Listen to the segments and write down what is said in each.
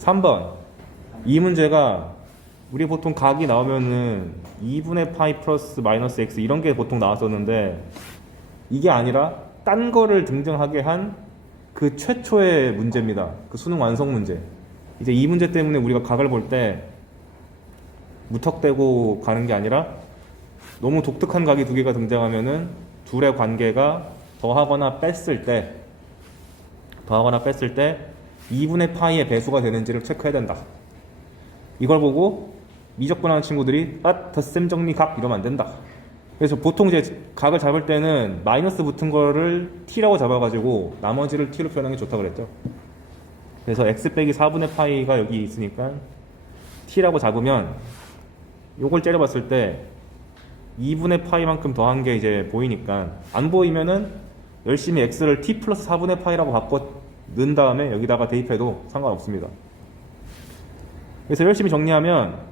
3번. 이 문제가 우리 보통 각이 나오면은 2분의 파이 플러스 마이너스 x 이런 게 보통 나왔었는데 이게 아니라 딴 거를 등장하게 한 그 최초의 문제입니다. 그 수능 완성 문제. 이제 이 문제 때문에 우리가 각을 볼 때 무턱대고 가는 게 아니라 너무 독특한 각이 두 개가 등장하면은 둘의 관계가 더하거나 뺐을 때 2분의 파이의 배수가 되는지를 체크해야 된다. 이걸 보고 미적분하는 친구들이 덧셈 정리 각 이러면 안 된다. 그래서 보통 이제 각을 잡을 때는 마이너스 붙은 거를 t라고 잡아가지고 나머지를 t로 표현하는 게 좋다고 그랬죠. 그래서 x 빼기 4분의 파이가 여기 있으니까 t라고 잡으면 요걸 째려봤을 때 2분의 파이만큼 더한 게 이제 보이니까 안 보이면은 열심히 x를 t 플러스 4분의 파이라고 바꿔 넣은 다음에 여기다가 대입해도 상관없습니다. 그래서 열심히 정리하면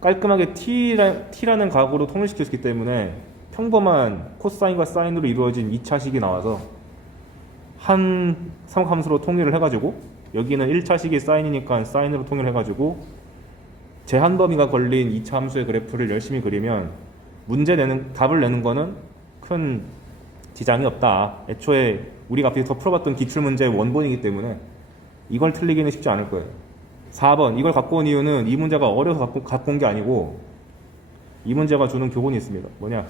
깔끔하게 t라는 각으로 통일시킬 수 있기 때문에 평범한 코사인과 사인으로 이루어진 2차식이 나와서 한 삼각함수로 통일을 해가지고 여기는 1차식이 사인이니까 사인으로 통일해가지고 제한 범위가 걸린 2차 함수의 그래프를 열심히 그리면 답을 내는 거는 큰 지장이 없다. 애초에 우리가 앞에서 풀어봤던 기출문제의 원본이기 때문에 이걸 틀리기는 쉽지 않을 거예요. 4번. 이걸 갖고 온 이유는 이 문제가 어려서 갖고 온 게 아니고 이 문제가 주는 교훈이 있습니다. 뭐냐?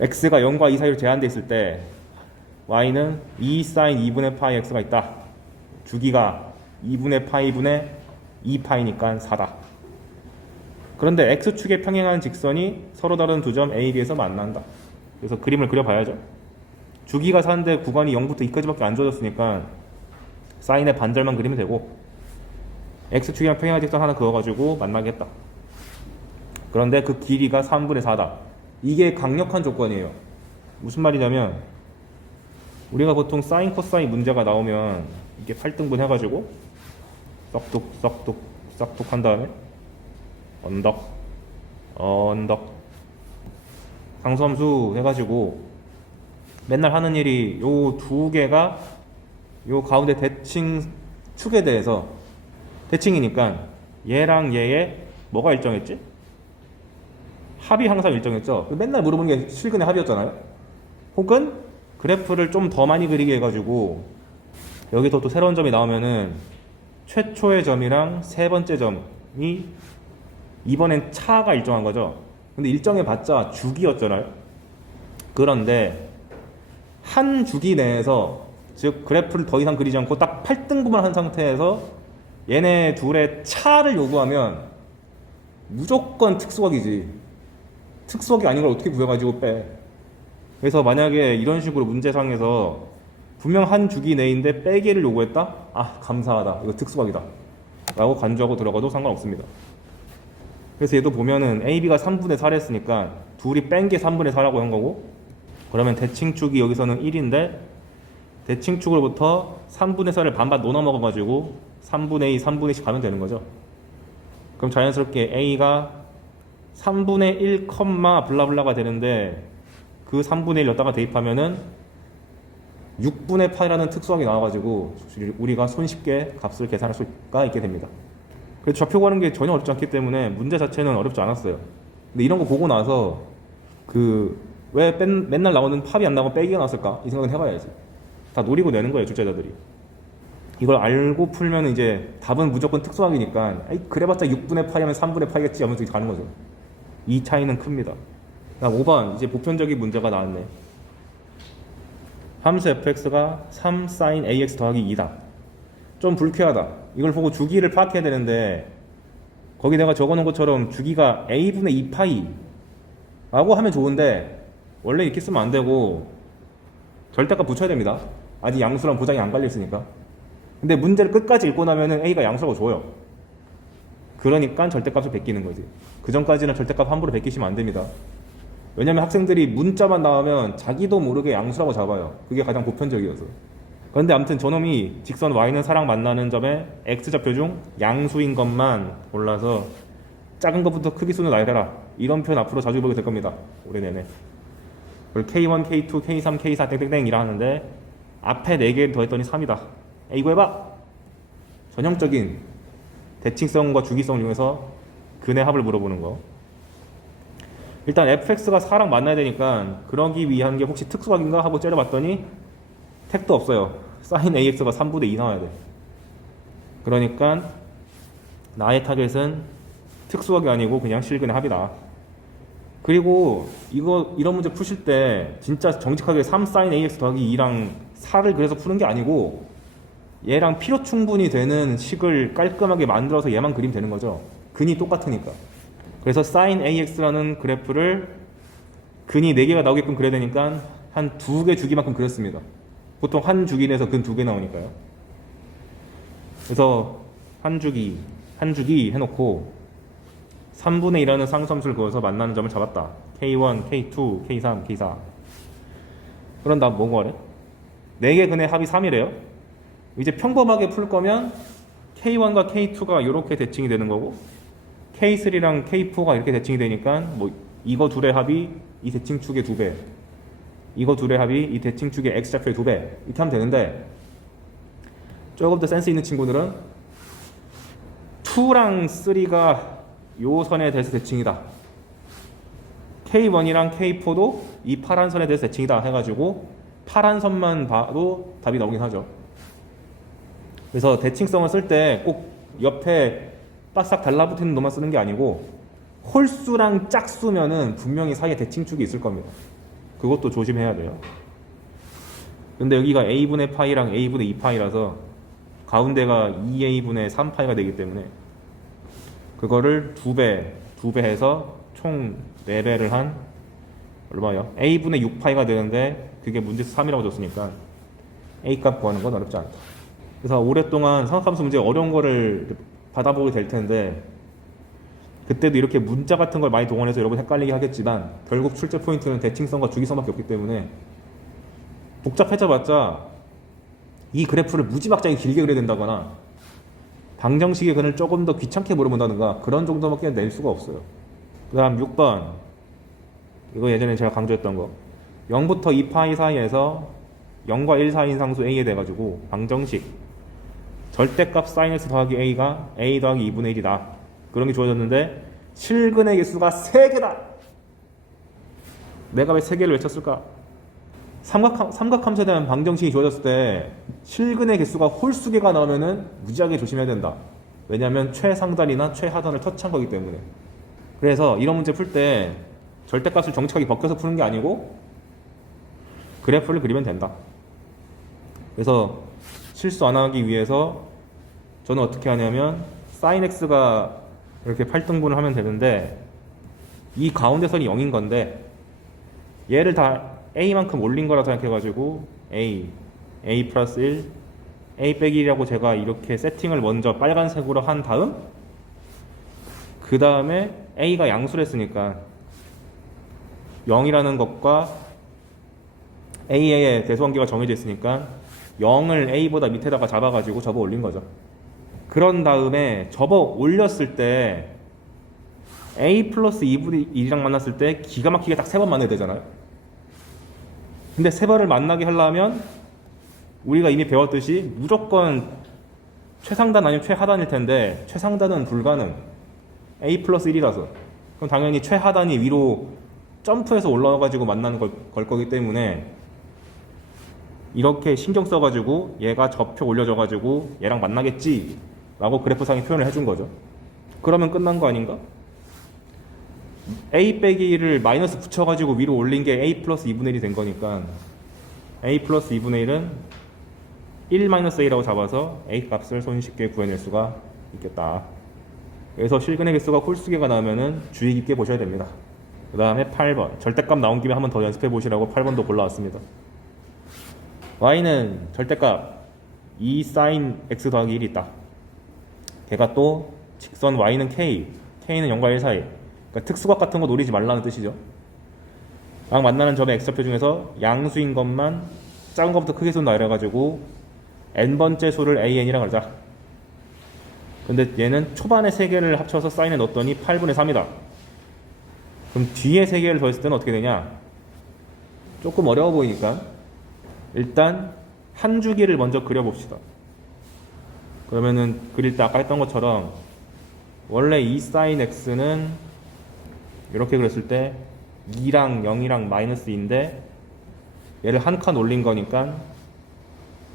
x가 0과 2 사이로 제한되어 있을 때 y는 2 사인 2분의 파이 x가 있다. 주기가 2분의 파이 분의 2파이니까 4다. 그런데 x축에 평행한 직선이 서로 다른 두 점 A, B에서 만난다. 그래서 그림을 그려봐야죠. 주기가 4인데 구간이 0부터 2까지밖에 안 주어졌으니까 사인의 반절만 그리면 되고 x축이랑 평행한 직선 하나 그어가지고 만나게 했다. 그런데 그 길이가 3분의 4다. 이게 강력한 조건이에요. 무슨 말이냐면 우리가 보통 사인 코사인 문제가 나오면 이렇게 8등분 해가지고 썩둑 한 다음에 언덕 상수함수 해가지고 맨날 하는 일이 요 두 개가 요 가운데 대칭 축에 대해서 대칭이니까 얘랑 얘의 뭐가 일정했지? 합이 항상 일정했죠. 맨날 물어보는 게 실근의 합이었잖아요. 혹은 그래프를 좀 더 많이 그리게 해가지고 여기서 또 새로운 점이 나오면은 최초의 점이랑 세 번째 점이 이번엔 차가 일정한 거죠. 근데 일정해봤자 주기였잖아요. 그런데 한 주기 내에서 즉 그래프를 더 이상 그리지 않고 딱 8등분을 한 상태에서 얘네 둘의 차를 요구하면 무조건 특수각이지. 특수각이 아닌 걸 어떻게 구해가지고 빼. 그래서 만약에 이런 식으로 문제상에서 분명 한 주기 내인데 빼기를 요구했다? 아, 감사하다. 이거 특수각이다. 라고 간주하고 들어가도 상관없습니다. 그래서 얘도 보면은 AB가 3분의 4를 했으니까 둘이 뺀 게 3분의 4라고 한 거고, 그러면 대칭축이 여기서는 1인데 대칭축으로부터 3분의 4를 반반 나눠 먹어가지고 3분의 2, 3분의 1씩 가면 되는 거죠. 그럼 자연스럽게 A가 3분의 1, 블라블라가 되는데 그 3분의 1 여기다가 대입하면은 6분의 8이라는 특수항이 나와가지고 우리가 손쉽게 값을 계산할 수가 있게 됩니다. 그래서 좌표 구하는 게 전혀 어렵지 않기 때문에 문제 자체는 어렵지 않았어요. 근데 이런 거 보고 나서 왜 맨날 나오는 팝이 안 나오고 빼기가 나왔을까? 이 생각은 해봐야지. 다 노리고 내는 거예요, 출제자들이. 이걸 알고 풀면 이제 답은 무조건 특수항이니까 그래봤자 6분의 8이면 3분의 8이겠지 하면서 가는 거죠. 이 차이는 큽니다. 다음 5번 이제 보편적인 문제가 나왔네. 함수 fx가 3 sin ax 더하기 2다. 좀 불쾌하다. 이걸 보고 주기를 파악해야 되는데 거기 내가 적어놓은 것처럼 주기가 a분의 2파이 라고 하면 좋은데 원래 이렇게 쓰면 안 되고 절대값 붙여야 됩니다. 아직 양수랑 보장이 안 깔려있으니까. 근데 문제를 끝까지 읽고 나면은 a가 양수라고 줘요. 그러니까 절대값을 베끼는 거지. 그 전까지는 절대값 함부로 베끼시면 안 됩니다. 왜냐면 학생들이 문자만 나오면 자기도 모르게 양수라고 잡아요. 그게 가장 보편적이어서. 그런데 아무튼 저놈이 직선 y는 사랑 만나는 점에 x좌표 중 양수인 것만 골라서 작은 것부터 크기 순을 나열해라. 이런 표현 앞으로 자주 보게 될 겁니다. 올해 내내. 그걸 K1, K2, K3, K4 땡땡땡이라 하는데 앞에 4개를 더했더니 3이다. 이거 해봐. 전형적인 대칭성과 주기성을 이용해서 근의 합을 물어보는 거. 일단 fx가 4랑 만나야 되니까 그러기 위한 게 혹시 특수각인가 하고 째려봤더니 택도 없어요. sin ax가 3분의 2 나와야 돼. 그러니까 나의 타겟은 특수각이 아니고 그냥 실근의 합이다. 그리고 이런 문제 푸실 때 진짜 정직하게 3 sin ax 더하기 2랑 4를 그래서 푸는 게 아니고 얘랑 필요 충분히 되는 식을 깔끔하게 만들어서 얘만 그리면 되는 거죠. 근이 똑같으니까. 그래서 sin ax라는 그래프를 근이 4개가 나오게끔 그려야 되니까 한 2개 주기만큼 그렸습니다. 보통 한 주기 내에서 근 2개 나오니까요. 그래서 한 주기 해놓고 3분의 1이라는 상수함수를 그어서 만나는 점을 잡았다. K1, K2, K3, K4. 그럼 나 뭐 구하래? 4개 근의 합이 3이래요. 이제 평범하게 풀 거면 K1과 K2가 이렇게 대칭이 되는 거고 K3랑 K4가 이렇게 대칭이 되니까 뭐 이거 둘의 합이 이 대칭축의 2배, 이거 둘의 합이 이 대칭축의 X좌표의 2배 이렇게 하면 되는데 조금 더 센스 있는 친구들은 2랑 3가 요 선에 대해서 대칭이다. K1이랑 K4도 이 파란 선에 대해서 대칭이다 해가지고 파란 선만 봐도 답이 나오긴 하죠. 그래서 대칭성을 쓸 때 꼭 옆에 바싹 달라붙는 놈만 쓰는 게 아니고 홀수랑 짝수면은 분명히 사이에 대칭축이 있을 겁니다. 그것도 조심해야 돼요. 근데 여기가 a분의 파이랑 a분의 2파이라서 가운데가 2a분의 3파이가 되기 때문에 그거를 2배 해서 총 4배를 한 얼마요? a분의 6파이가 되는데 그게 문제에서 3이라고 줬으니까 a 값 구하는 건 어렵지 않다. 그래서 오랫동안 삼각함수 문제 어려운 거를 받아보게 될 텐데 그때도 이렇게 문자 같은 걸 많이 동원해서 여러분 헷갈리게 하겠지만 결국 출제 포인트는 대칭성과 주기성밖에 없기 때문에 복잡해져봤자 이 그래프를 무지막지하게 길게 그려야 된다거나 방정식의 근을 조금 더 귀찮게 물어본다든가 그런 정도밖에 낼 수가 없어요. 그 다음 6번 이거 예전에 제가 강조했던 거 0부터 2파이 사이에서 0과 1 사이인 상수 a에 돼가지고 방정식 절대값 sin x 더하기 a가 a 더하기 2분의 1이다. 그런 게 주어졌는데 실근의 개수가 3개다. 내가 왜 3개를 외쳤을까? 삼각함수에 대한 방정식이 주어졌을 때 실근의 개수가 홀수개가 나오면은 무지하게 조심해야 된다. 왜냐하면 최상단이나 최하단을 터치한 거기 때문에. 그래서 이런 문제 풀 때 절대값을 정직하게 벗겨서 푸는 게 아니고 그래프를 그리면 된다. 그래서 실수 안 하기 위해서 저는 어떻게 하냐면 sin x가 이렇게 8등분을 하면 되는데 이 가운데 선이 0인 건데 얘를 다 a만큼 올린 거라 생각해가지고 a 플러스 1 a 빼기 1이라고 제가 이렇게 세팅을 먼저 빨간색으로 한 다음 그 다음에 a가 양수를 했으니까 0이라는 것과 a의 대소관계가 정해져 있으니까 0을 a보다 밑에다가 잡아가지고 접어 올린 거죠. 그런 다음에 접어 올렸을 때 a 플러스 2분의 1이랑 만났을 때 기가 막히게 딱 3번 만나야 되잖아요. 근데 3번을 만나게 하려면 우리가 이미 배웠듯이 무조건 최상단 아니면 최하단일 텐데 최상단은 불가능. a 플러스 1이라서 그럼 당연히 최하단이 위로 점프해서 올라와가지고 만나는 걸 거기 때문에 이렇게 신경 써가지고 얘가 저표 올려줘가지고 얘랑 만나겠지 라고 그래프상에 표현을 해준 거죠. 그러면 끝난 거 아닌가? a 빼기 1을 마이너스 붙여가지고 위로 올린 게 a 플러스 2분의 1이 된 거니까 a 플러스 2분의 1은 1 마이너스 a라고 잡아서 a 값을 손쉽게 구해낼 수가 있겠다. 그래서 실근의 개수가 홀수개가 나오면은 주의 깊게 보셔야 됩니다. 그 다음에 8번 절대값 나온 김에 한번 더 연습해 보시라고 8번도 골라왔습니다. y는 절대값 2 sin x 더하기 1이 있다. 걔가 또 직선 y는 k는 0과 1 사이. 그러니까 특수각 같은 거 노리지 말라는 뜻이죠. 막 만나는 점의 x좌표 중에서 양수인 것만 작은 것부터 크게 수 나열해가지고 n번째 수를 an이라고 그러자. 근데 얘는 초반에 3개를 합쳐서 사인에 넣었더니 8분의 3이다. 그럼 뒤에 3개를 더했을 때는 어떻게 되냐? 조금 어려워 보이니까 일단 한 주기를 먼저 그려봅시다. 그러면은 그릴 때 아까 했던 것처럼 원래 2 sin x는 이렇게 그렸을 때 2랑 0이랑 마이너스 2인데 얘를 한 칸 올린 거니까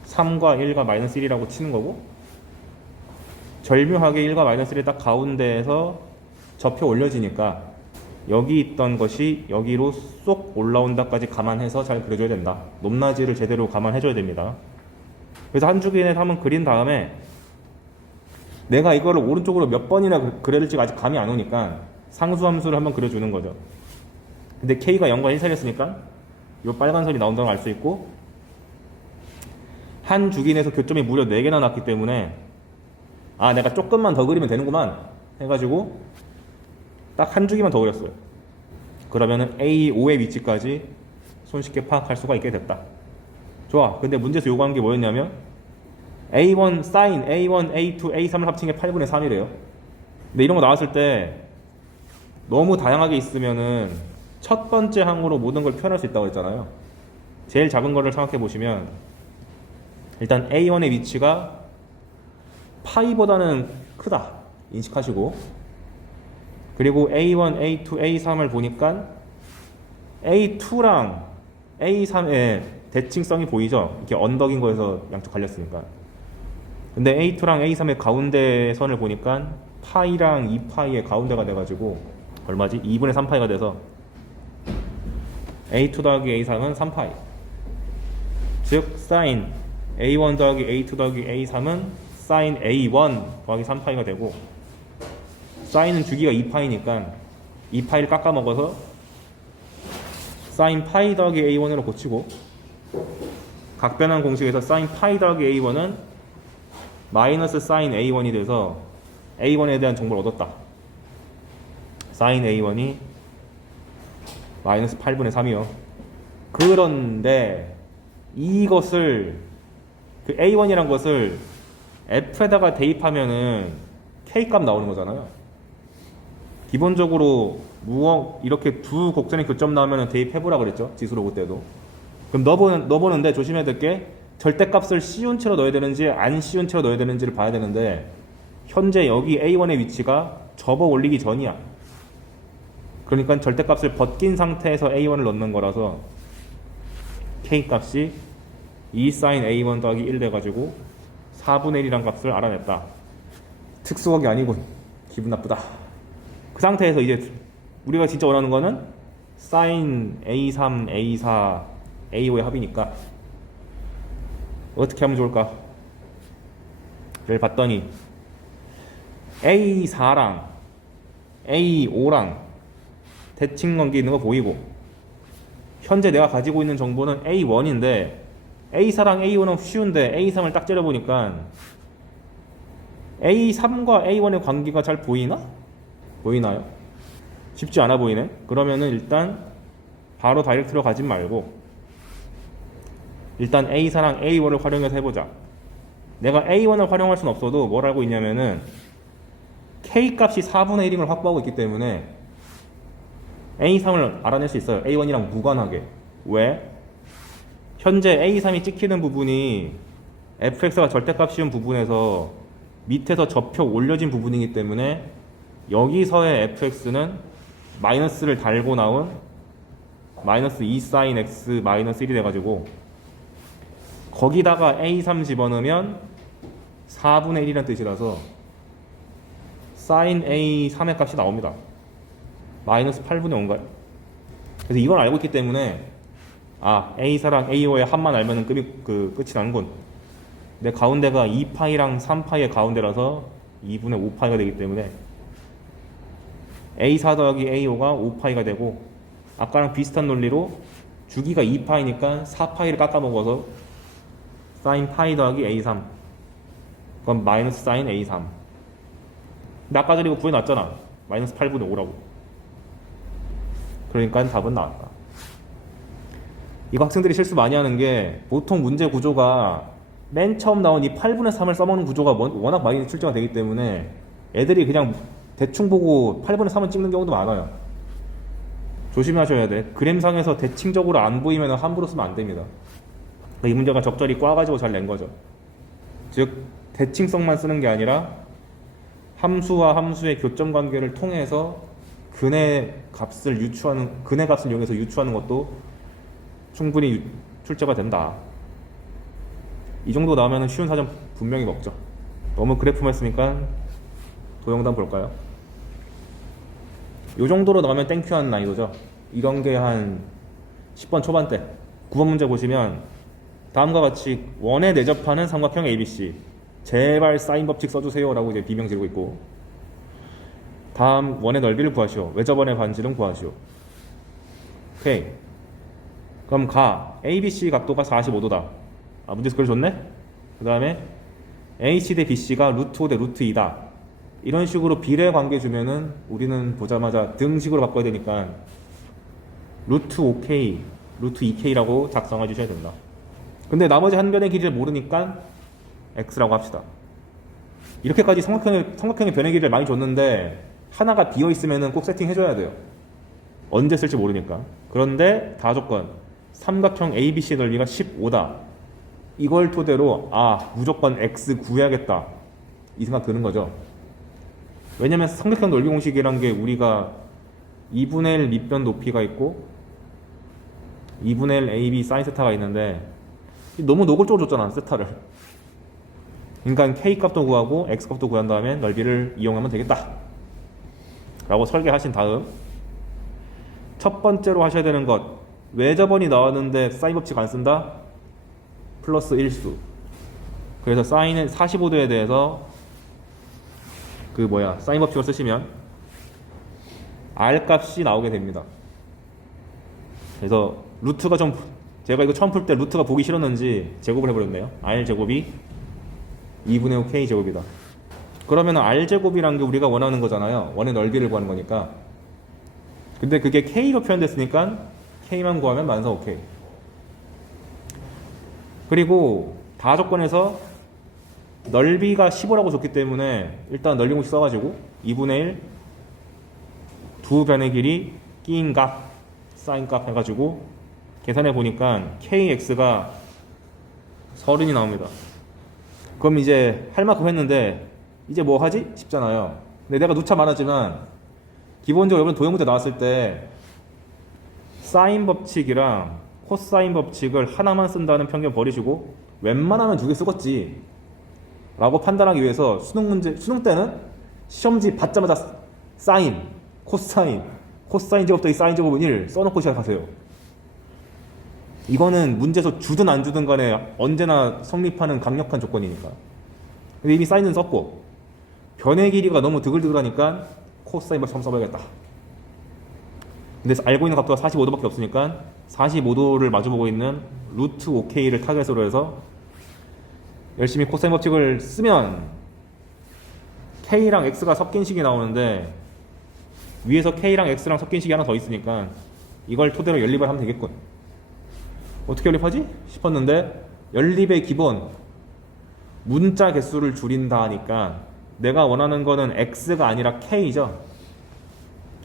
3과 1과 마이너스 1이라고 치는 거고, 절묘하게 1과 마이너스 1이 딱 가운데에서 접혀 올려지니까 여기 있던 것이 여기로 쏙 올라온다까지 감안해서 잘 그려줘야 된다. 높낮이를 제대로 감안해줘야 됩니다. 그래서 한 주기에 한번 그린 다음에 내가 이거를 오른쪽으로 몇 번이나 그려야 될지 아직 감이 안 오니까 상수함수를 한번 그려주는 거죠. 근데 K가 0과 1 사이였으니까 이 빨간 선이 나온다는 걸 알 수 있고, 한 주기 내에서 교점이 무려 4개나 났기 때문에 아, 내가 조금만 더 그리면 되는구만 해가지고 딱 한 주기만 더 그렸어요. 그러면은 A5의 위치까지 손쉽게 파악할 수가 있게 됐다. 좋아. 근데 문제에서 요구한 게 뭐였냐면 A1 sin A1, A2, A3을 합친 게 8분의 3이래요. 근데 이런 거 나왔을 때 너무 다양하게 있으면은 첫 번째 항으로 모든 걸 표현할 수 있다고 했잖아요. 제일 작은 거를 생각해 보시면 일단 A1의 위치가 파이보다는 크다 인식하시고, 그리고 A1, A2, A3을 보니까 A2랑 A3의 대칭성이 보이죠? 이렇게 언덕인 거에서 양쪽 갈렸으니까. 근데 A2랑 A3의 가운데 선을 보니까 파이랑 2파이의 가운데가 돼가지고 얼마지? 2분의 3파이가 돼서 A2 더하기 A3은 3파이. 즉 sin A1 더하기 A2 더하기 A3은 sin A1 더하기 3파이가 되고, sin은 주기가 2파이니까 2파이를 깎아 먹어서 sin 파이 더하기 A1으로 고치고, 각변환 공식에서 sin 파이 더하기 A1은 마이너스 sin A1이 돼서 A1에 대한 정보를 얻었다. sin A1이 마이너스 8분의 3이요. 그런데 이것을 그 A1이란 것을 F에다가 대입하면은 K값 나오는 거잖아요. 기본적으로 이렇게 두 곡선의 교점 나오면 대입해보라 그랬죠, 지수로 그때도. 그럼 넣어보는데 조심해야 될 게 절대값을 씌운 채로 넣어야 되는지 안 씌운 채로 넣어야 되는지를 봐야 되는데, 현재 여기 A1의 위치가 접어 올리기 전이야. 그러니까 절대값을 벗긴 상태에서 A1을 넣는 거라서 K값이 2 sin A1 더하기 1 돼가지고 4분의 1이란 값을 알아냈다. 특수각이 아니군. 기분 나쁘다. 그 상태에서 이제 우리가 진짜 원하는 거는 sin A3, A4, A5의 합이니까 어떻게 하면 좋을까? 를 봤더니 A4랑 A5랑 대칭관계 있는 거 보이고, 현재 내가 가지고 있는 정보는 A1인데 A4랑 A5는 쉬운데 A3을 딱 째려보니까 A3과 A1의 관계가 잘 보이나? 보이나요? 쉽지 않아 보이네. 그러면은 일단 바로 다이렉트로 가지 말고 일단 A4랑 A1을 활용해서 해보자. 내가 A1을 활용할 수는 없어도 뭘 알고 있냐면은 K값이 4분의 1임을 확보하고 있기 때문에 A3을 알아낼 수 있어요. A1이랑 무관하게. 왜? 현재 A3이 찍히는 부분이 fx가 절대값 씌운 부분에서 밑에서 접혀 올려진 부분이기 때문에 여기서의 fx는 마이너스를 달고 나온 마이너스 2 sin x 마이너스 1이 돼가지고 거기다가 A3 집어넣으면 4분의 1이라는 뜻이라서 sin A3의 값이 나옵니다. 마이너스 8분의 5인가요? 그래서 이걸 알고 있기 때문에 아, A4랑 A5의 합만 알면은 끝이 나는군. 내 가운데가 2파이랑 3파이의 가운데라서 2분의 5파이가 되기 때문에 A4 더하기 A5가 5파이가 되고, 아까랑 비슷한 논리로 주기가 2파이니까 4파이를 깎아 먹어서 sin 파이 더하기 A3, 그건 마이너스 sin A3. 근데 아까 전에 이거 구해놨잖아. 마이너스 8분의 5라고. 그러니까 답은 나왔다. 이거 학생들이 실수 많이 하는 게, 보통 문제 구조가 맨 처음 나온 이 8분의 3을 써먹는 구조가 워낙 많이 출제가 되기 때문에 애들이 그냥 대충 보고 8분의 3을 찍는 경우도 많아요. 조심하셔야 돼. 그램상에서 대칭적으로 안 보이면 함부로 쓰면 안 됩니다. 이 문제가 적절히 꽈가지고 잘 낸 거죠. 즉 대칭성만 쓰는 게 아니라 함수와 함수의 교점 관계를 통해서 근의 값을 이용해서 유추하는 것도 충분히 출제가 된다. 이 정도 나오면 쉬운 사전 분명히 먹죠. 너무 그래프만 했으니까 도형도 한번 볼까요? 이 정도로 나오면 땡큐한 난이도죠. 이런 게 한 10번 초반대. 9번 문제 보시면 다음과 같이 원에 내접하는 삼각형 ABC, 제발 사인 법칙 써주세요 라고 이제 비명 지르고 있고, 다음 원의 넓이를 구하시오, 외접원의 반지름 구하시오. 오케이. 그럼 ABC 각도가 45도다. 문제에서 그걸 줬네? 그 다음에 AC 대 BC가 루트 5 대 루트 2다. 이런 식으로 비례 관계 주면은 우리는 보자마자 등식으로 바꿔야 되니까 루트 5K, 루트 2K라고 작성해 주셔야 된다. 근데 나머지 한 변의 길이를 모르니까 X라고 합시다. 이렇게까지 삼각형의 변의 길이를 많이 줬는데 하나가 비어 있으면은 꼭 세팅해줘야 돼요. 언제 쓸지 모르니까. 그런데 다 조건. 삼각형 ABC 넓이가 15다. 이걸 토대로 무조건 X 구해야겠다. 이 생각 드는 거죠. 왜냐면 삼각형 넓이 공식이란 게 우리가 2분의 1 밑변 높이가 있고 2분의 1 AB 사인 세타가 있는데 너무 노골적으로 줬잖아, 세타를. 그러니까 K 값도 구하고 X 값도 구한 다음에 넓이를 이용하면 되겠다 라고 설계하신 다음, 첫 번째로 하셔야 되는 것, 외접원이 나왔는데 사인 법칙 안 쓴다? 플러스 1수. 그래서 사인의 45도에 대해서 사인 법칙을 쓰시면 R 값이 나오게 됩니다. 그래서 루트가 제가 이거 처음 풀 때 루트가 보기 싫었는지 제곱을 해버렸네요. R 제곱이 2분의 5 K 제곱이다. 그러면 R 제곱이란 게 우리가 원하는 거잖아요. 원의 넓이를 구하는 거니까. 근데 그게 K로 표현됐으니까 K만 구하면 만사 오케이. 그리고 다 조건에서 넓이가 15라고 줬기 때문에 일단 넓이 공식 써가지고 2분의 1 두 변의 길이 끼인 값, 사인 값 해가지고 계산해 보니까 KX가 30이 나옵니다. 그럼 이제 할 만큼 했는데 이제 뭐 하지? 싶잖아요. 근데 내가 누차 말하지만 기본적으로 여러분 도형 문제 나왔을 때 사인 법칙이랑 코사인 법칙을 하나만 쓴다는 편견 버리시고 웬만하면 두 개 쓰겠지 라고 판단하기 위해서 수능 때는 시험지 받자마자 사인, 코사인 제곱 더하기 사인 제곱은 1 써놓고 시작하세요. 이거는 문제에서 주든 안 주든 간에 언제나 성립하는 강력한 조건이니까. 근데 이미 사인은 썼고 변의 길이가 너무 드글드글하니까 코사인 법칙 한번 써봐야겠다. 근데 알고 있는 값도가 45도밖에 없으니까 45도를 마주보고 있는 루트 5K를 타겟으로 해서 열심히 코사인 법칙을 쓰면 K랑 X가 섞인 식이 나오는데 위에서 K랑 X랑 섞인 식이 하나 더 있으니까 이걸 토대로 연립을 하면 되겠군. 어떻게 연립하지? 싶었는데 연립의 기본 문자 개수를 줄인다 하니까 내가 원하는 거는 X가 아니라 K죠.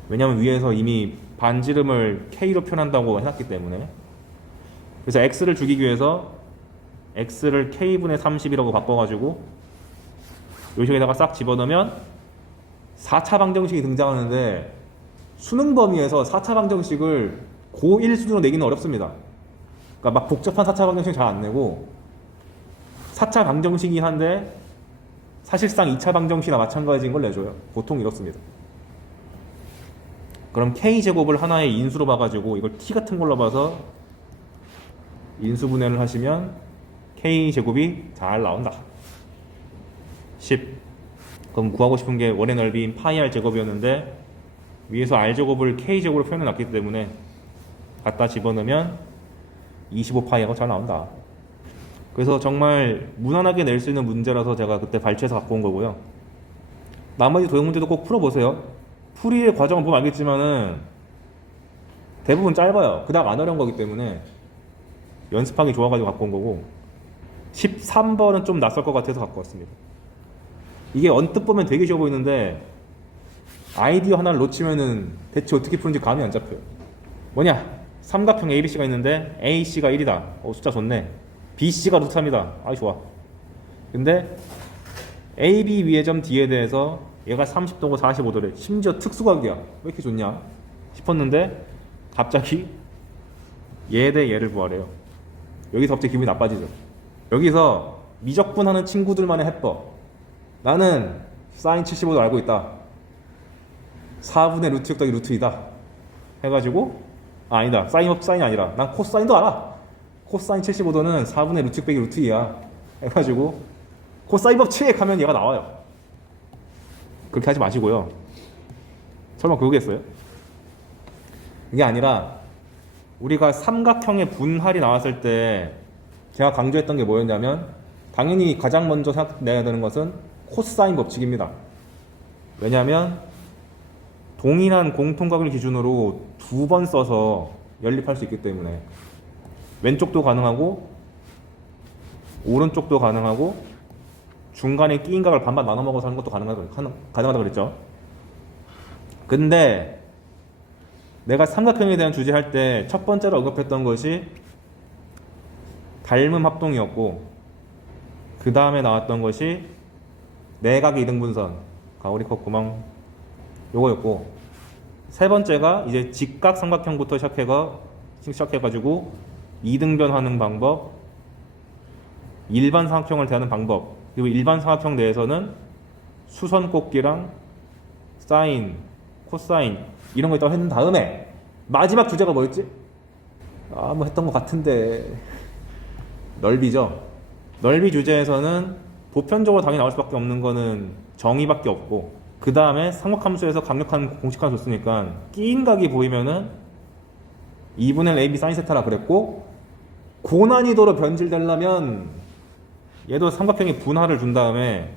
왜냐면 위에서 이미 반지름을 K로 표현한다고 해놨기 때문에. 그래서 X를 죽이기 위해서 X를 K분의 30이라고 바꿔가지고 요 식에다가 싹 집어넣으면 4차 방정식이 등장하는데 수능 범위에서 4차 방정식을 고1 수준으로 내기는 어렵습니다. 그러니까 막 복잡한 4차 방정식 잘 안 내고 4차 방정식이긴 한데 사실상 2차 방정식이나 마찬가지인 걸 내줘요. 보통 이렇습니다. 그럼 K제곱을 하나의 인수로 봐가지고 이걸 T 같은 걸로 봐서 인수분해를 하시면 K제곱이 잘 나온다. 10. 그럼 구하고 싶은 게 원의 넓이인 파이 R 제곱이었는데 위에서 R제곱을 K제곱으로 표현해 놨기 때문에 갖다 집어넣으면 25파이가 잘 나온다. 그래서 정말 무난하게 낼 수 있는 문제라서 제가 그때 발췌해서 갖고 온 거고요. 나머지 도형 문제도 꼭 풀어보세요. 풀이의 과정을 보면 알겠지만은 대부분 짧아요. 그닥 안 어려운 거기 때문에 연습하기 좋아가지고 갖고 온 거고, 13번은 좀 낯설 것 같아서 갖고 왔습니다. 이게 언뜻 보면 되게 쉬워 보이는데 아이디어 하나를 놓치면은 대체 어떻게 푸는지 감이 안 잡혀요. 뭐냐? 삼각형 ABC가 있는데 AC가 1이다. 숫자 좋네. BC가 루트 3이다. 좋아. 근데 AB 위의 점 D에 대해서 얘가 30도고 45도래. 심지어 특수각이야. 왜 이렇게 좋냐 싶었는데 갑자기 얘에 대해 얘를 구하래요. 여기서 갑자기 기분이 나빠지죠. 여기서 미적분하는 친구들만의 해법. 나는 사인 75도 알고 있다. 4분의 루트 6 더하기 루트 2다. 해가지고 아니다. 사인이 아니라 난 코사인도 알아. 코사인 75도는 4분의 루트 6 빼기 루트 2야. 해가지고 코사인 법칙 하면 얘가 나와요. 그렇게 하지 마시고요. 설마 그거겠어요? 이게 아니라 우리가 삼각형의 분할이 나왔을 때 제가 강조했던 게 뭐였냐면 당연히 가장 먼저 생각해야 되는 것은 코사인 법칙입니다. 왜냐하면 동일한 공통각을 기준으로 두 번 써서 연립할 수 있기 때문에 왼쪽도 가능하고 오른쪽도 가능하고 중간에 끼인 각을 반반 나눠 먹어서 하는 것도 가능하다 그랬죠. 근데 내가 삼각형에 대한 주제 할 때 첫 번째로 언급했던 것이 닮음 합동이었고 그 다음에 나왔던 것이 내각의 이등분선 가오리 컷 구멍 요거였고 세 번째가 이제 직각 삼각형부터 시작해가지고 이등변하는 방법, 일반 삼각형을 대하는 방법, 그리고 일반 삼각형 내에서는 수선 꼽기랑 사인, 코사인 이런 거 있다고 했는 다음에 마지막 주제가 뭐였지? 뭐 했던 것 같은데 넓이죠. 넓이 주제에서는 보편적으로 당연히 나올 수밖에 없는 거는 정의밖에 없고 그 다음에 삼각함수에서 강력한 공식 하나 줬으니까 끼인 각이 보이면은 2분의 AB 사인 세타라 그랬고 고난이도로 변질되려면 얘도 삼각형의 분할을 준 다음에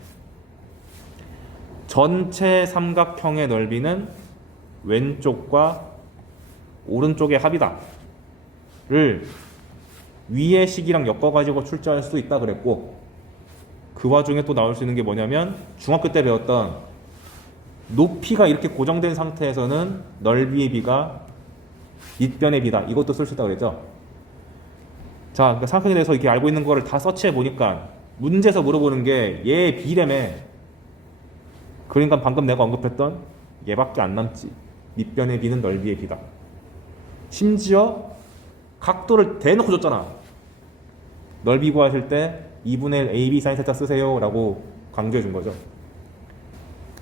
전체 삼각형의 넓이는 왼쪽과 오른쪽의 합이다 를 위의 식이랑 엮어가지고 출제할 수 있다 그랬고 그 와중에 또 나올 수 있는 게 뭐냐면 중학교 때 배웠던 높이가 이렇게 고정된 상태에서는 넓이의 비가 밑변의 비다 이것도 쓸 수 있다고 그랬죠. 자, 그러니까 삼각형에 대해서 이렇게 알고 있는 거를 다 서치해 보니까 문제에서 물어보는 게 얘의 비례매 그러니까 방금 내가 언급했던 얘밖에 안 남지. 밑변의 비는 넓이의 비다. 심지어 각도를 대놓고 줬잖아. 넓이 구하실 때 2분의 1 AB 사인 세타 쓰세요 라고 강조해 준 거죠.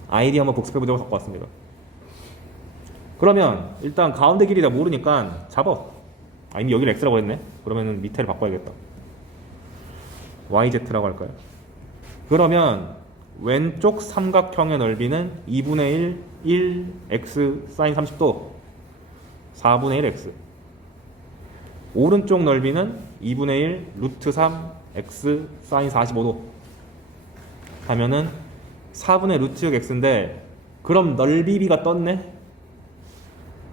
아이디 한번 복습해 보자고 갖고 왔습니다. 그러면 일단 가운데 길이 다 모르니까 잡어. 이미 여기를 x라고 했네. 그러면은 밑에를 바꿔야겠다. yz라고 할까요? 그러면 왼쪽 삼각형의 넓이는 2분의 1 x 사인 30도 4분의 1 x 오른쪽 넓이는 2분의 1 루트 3 x 사인 45도 하면은 4분의 루트 6 x인데 그럼 넓이비가 떴네?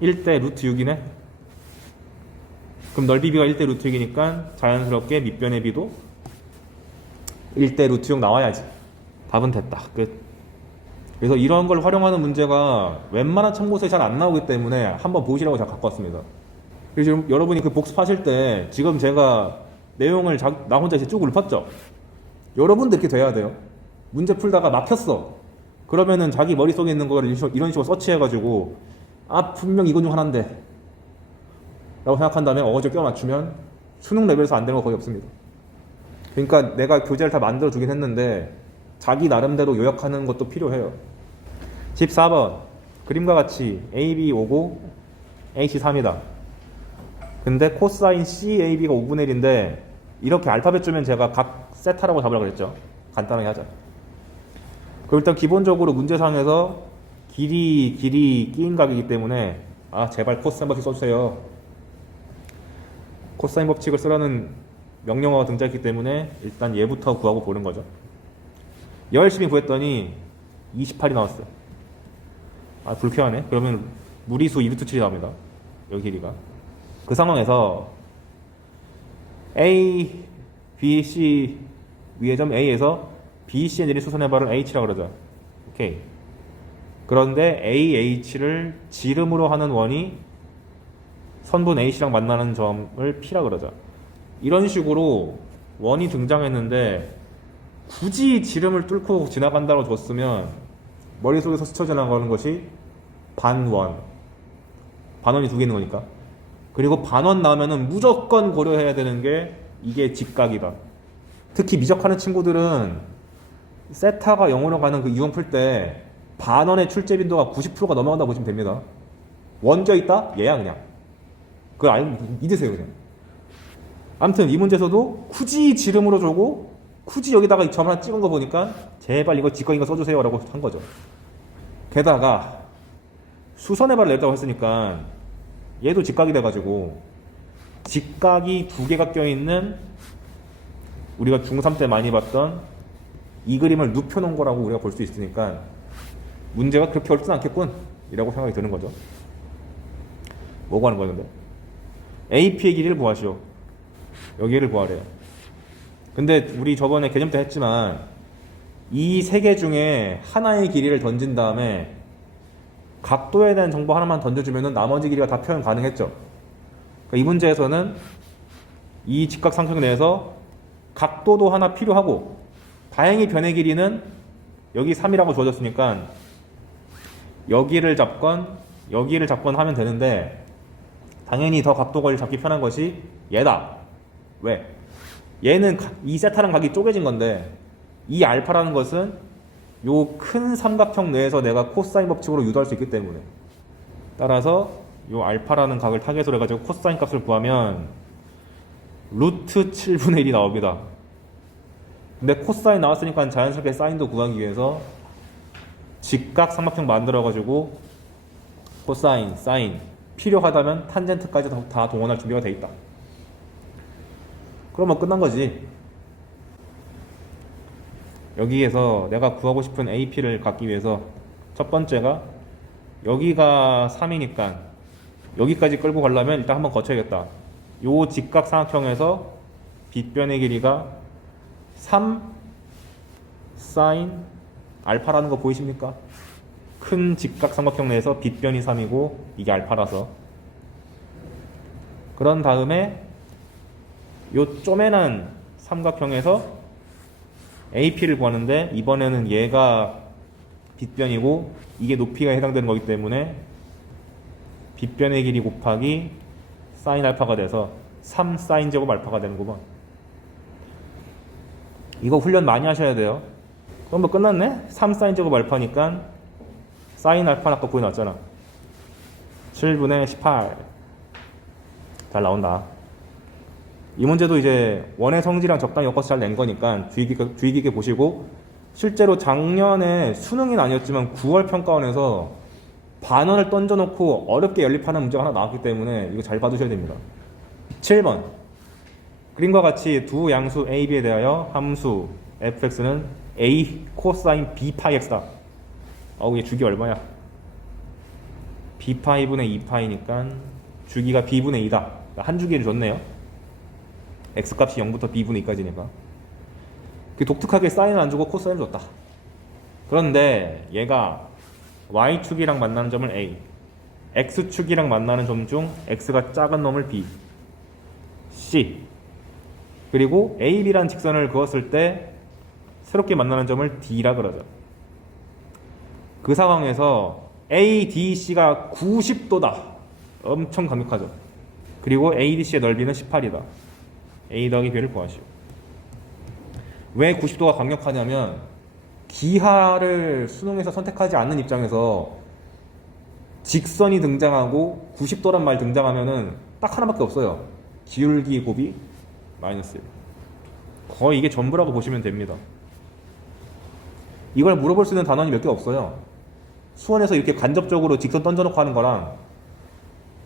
1대 루트 6이네? 그럼 넓이비가 1대 루트 6이니까 자연스럽게 밑변의 비도 1대 루트 6 나와야지. 답은 됐다. 끝. 그래서 이런 걸 활용하는 문제가 웬만한 참고서에 잘 안 나오기 때문에 한번 보시라고 제가 갖고 왔습니다. 그래서 지금 여러분이 그 복습하실 때 지금 제가 내용을 나 혼자 이제 쭉 읊었죠? 여러분도 이렇게 돼야 돼요. 문제 풀다가 막혔어. 그러면은 자기 머릿속에 있는 거를 이런 식으로 서치해가지고 분명 이건 중 하나인데 라고 생각한 다음에 어거지로 껴 맞추면 수능 레벨에서 안 되는 거 거의 없습니다. 그러니까 내가 교재를 다 만들어 주긴 했는데 자기 나름대로 요약하는 것도 필요해요. 14번 그림과 같이 AB 5고 AC 3이다. 근데 코사인 CAB가 5분의 1인데 이렇게 알파벳 주면 제가 각 세타라고 잡으라고 그랬죠. 간단하게 하자. 그럼 일단 기본적으로 문제상에서 길이 끼인 각이기 때문에 제발 코사인 법칙 써주세요. 코사인 법칙을 쓰라는 명령어가 등장했기 때문에 일단 얘부터 구하고 보는 거죠. 열심히 구했더니 28이 나왔어요. 불쾌하네. 그러면 무리수 2루트 7이 나옵니다. 여기 길이가. 그 상황에서 A, B, C 위의 점 A에서 B, C의 내리 수선해발을 H라고 그러자. 오케이. 그런데 A, H를 지름으로 하는 원이 선분 AC랑 만나는 점을 P라 그러자. 이런 식으로 원이 등장했는데 굳이 지름을 뚫고 지나간다고 줬으면 머릿속에서 스쳐 지나가는 것이 반원. 반원이 두 개 있는 거니까. 그리고 반원 나오면은 무조건 고려해야 되는 게 이게 직각이다. 특히 미적하는 친구들은 세타가 0으로 가는 그 이원 풀 때 반원의 출제 빈도가 90%가 넘어간다고 보시면 됩니다. 원져 있다? 얘야 그냥. 그걸 알고 믿으세요 그냥. 아무튼 이 문제에서도 굳이 지름으로 주고 굳이 여기다가 이 점 하나 찍은 거 보니까 제발 이거 직각인 거 써주세요 라고 한 거죠. 게다가 수선의 발을 냈다고 했으니까 얘도 직각이 돼가지고 직각이 두 개가 껴있는 우리가 중3 때 많이 봤던 이 그림을 눕혀놓은 거라고 우리가 볼 수 있으니까 문제가 그렇게 어렵진 않겠군 이라고 생각이 드는 거죠. 뭐고 하는 거야 근데? AP의 길이를 구하시오. 여기를 구하래요. 근데 우리 저번에 개념 때 했지만 이 세 개 중에 하나의 길이를 던진 다음에 각도에 대한 정보 하나만 던져주면 나머지 길이가 다 표현 가능했죠. 그러니까 이 문제에서는 이 직각삼각형 내에서 각도도 하나 필요하고 다행히 변의 길이는 여기 3이라고 주어졌으니까 여기를 잡건 여기를 잡건 하면 되는데 당연히 더 각도를 잡기 편한 것이 얘다. 왜? 얘는 이 세타랑 각이 쪼개진 건데 이 알파라는 것은 요 큰 삼각형 내에서 내가 코사인 법칙으로 유도할 수 있기 때문에 따라서 요 알파라는 각을 타겟으로 해가지고 코사인 값을 구하면 루트 7분의 1이 나옵니다. 근데 코사인 나왔으니까 자연스럽게 사인도 구하기 위해서 직각 삼각형 만들어가지고 코사인, 사인 필요하다면 탄젠트까지 다 동원할 준비가 돼 있다. 그러면 끝난 거지. 여기에서 내가 구하고 싶은 AP를 갖기 위해서 첫 번째가 여기가 3이니까 여기까지 끌고 가려면 일단 한번 거쳐야겠다. 요 직각 삼각형에서 빗변의 길이가 3 사인 알파라는 거 보이십니까? 큰 직각 삼각형 내에서 빗변이 3이고 이게 알파라서 그런 다음에 요 쪼매난 삼각형에서 AP를 구하는데 이번에는 얘가 빗변이고 이게 높이가 해당되는 거기 때문에 빗변의 길이 곱하기 사인 알파가 돼서 3 사인 제곱 알파가 되는 거구만. 이거 훈련 많이 하셔야 돼요. 그럼 뭐 끝났네? 3 사인 제곱 알파니까 사인 알파 아까 보여놨잖아. 7분의 18 잘 나온다. 이 문제도 이제 원의 성질이랑 적당히 엮어서 잘 낸 거니까 주의 깊게 보시고 실제로 작년에 수능은 아니었지만 9월 평가원에서 반원을 던져놓고 어렵게 연립하는 문제가 하나 나왔기 때문에 이거 잘 봐두셔야 됩니다. 7번 그림과 같이 두 양수 a, b에 대하여 함수 fx는 a 코사인 b 파이 x다. 어우 얘 주기 얼마야? b 파이분의 2 파이니까 주기가 b분의 2다. 한 주기를 줬네요. x값이 0부터 b분의 2까지니까 독특하게 사인을 안 주고 코사인을 줬다. 그런데 얘가 y축이랑 만나는 점을 a, x축이랑 만나는 점 중 x가 작은 놈을 b, c 그리고 a, b라는 직선을 그었을 때 새롭게 만나는 점을 d라 그러죠. 그 상황에서 a, d, c가 90도다. 엄청 강력하죠. 그리고 a, d, c의 넓이는 18이다. a 더하기 b를 구하시오. 왜 90도가 강력하냐면 기하를 수능에서 선택하지 않는 입장에서 직선이 등장하고 90도란 말 등장하면은 딱 하나밖에 없어요. 기울기 곱이 마이너스 1. 거의 이게 전부라고 보시면 됩니다. 이걸 물어볼 수 있는 단원이 몇 개 없어요. 수원에서 이렇게 간접적으로 직선 던져놓고 하는 거랑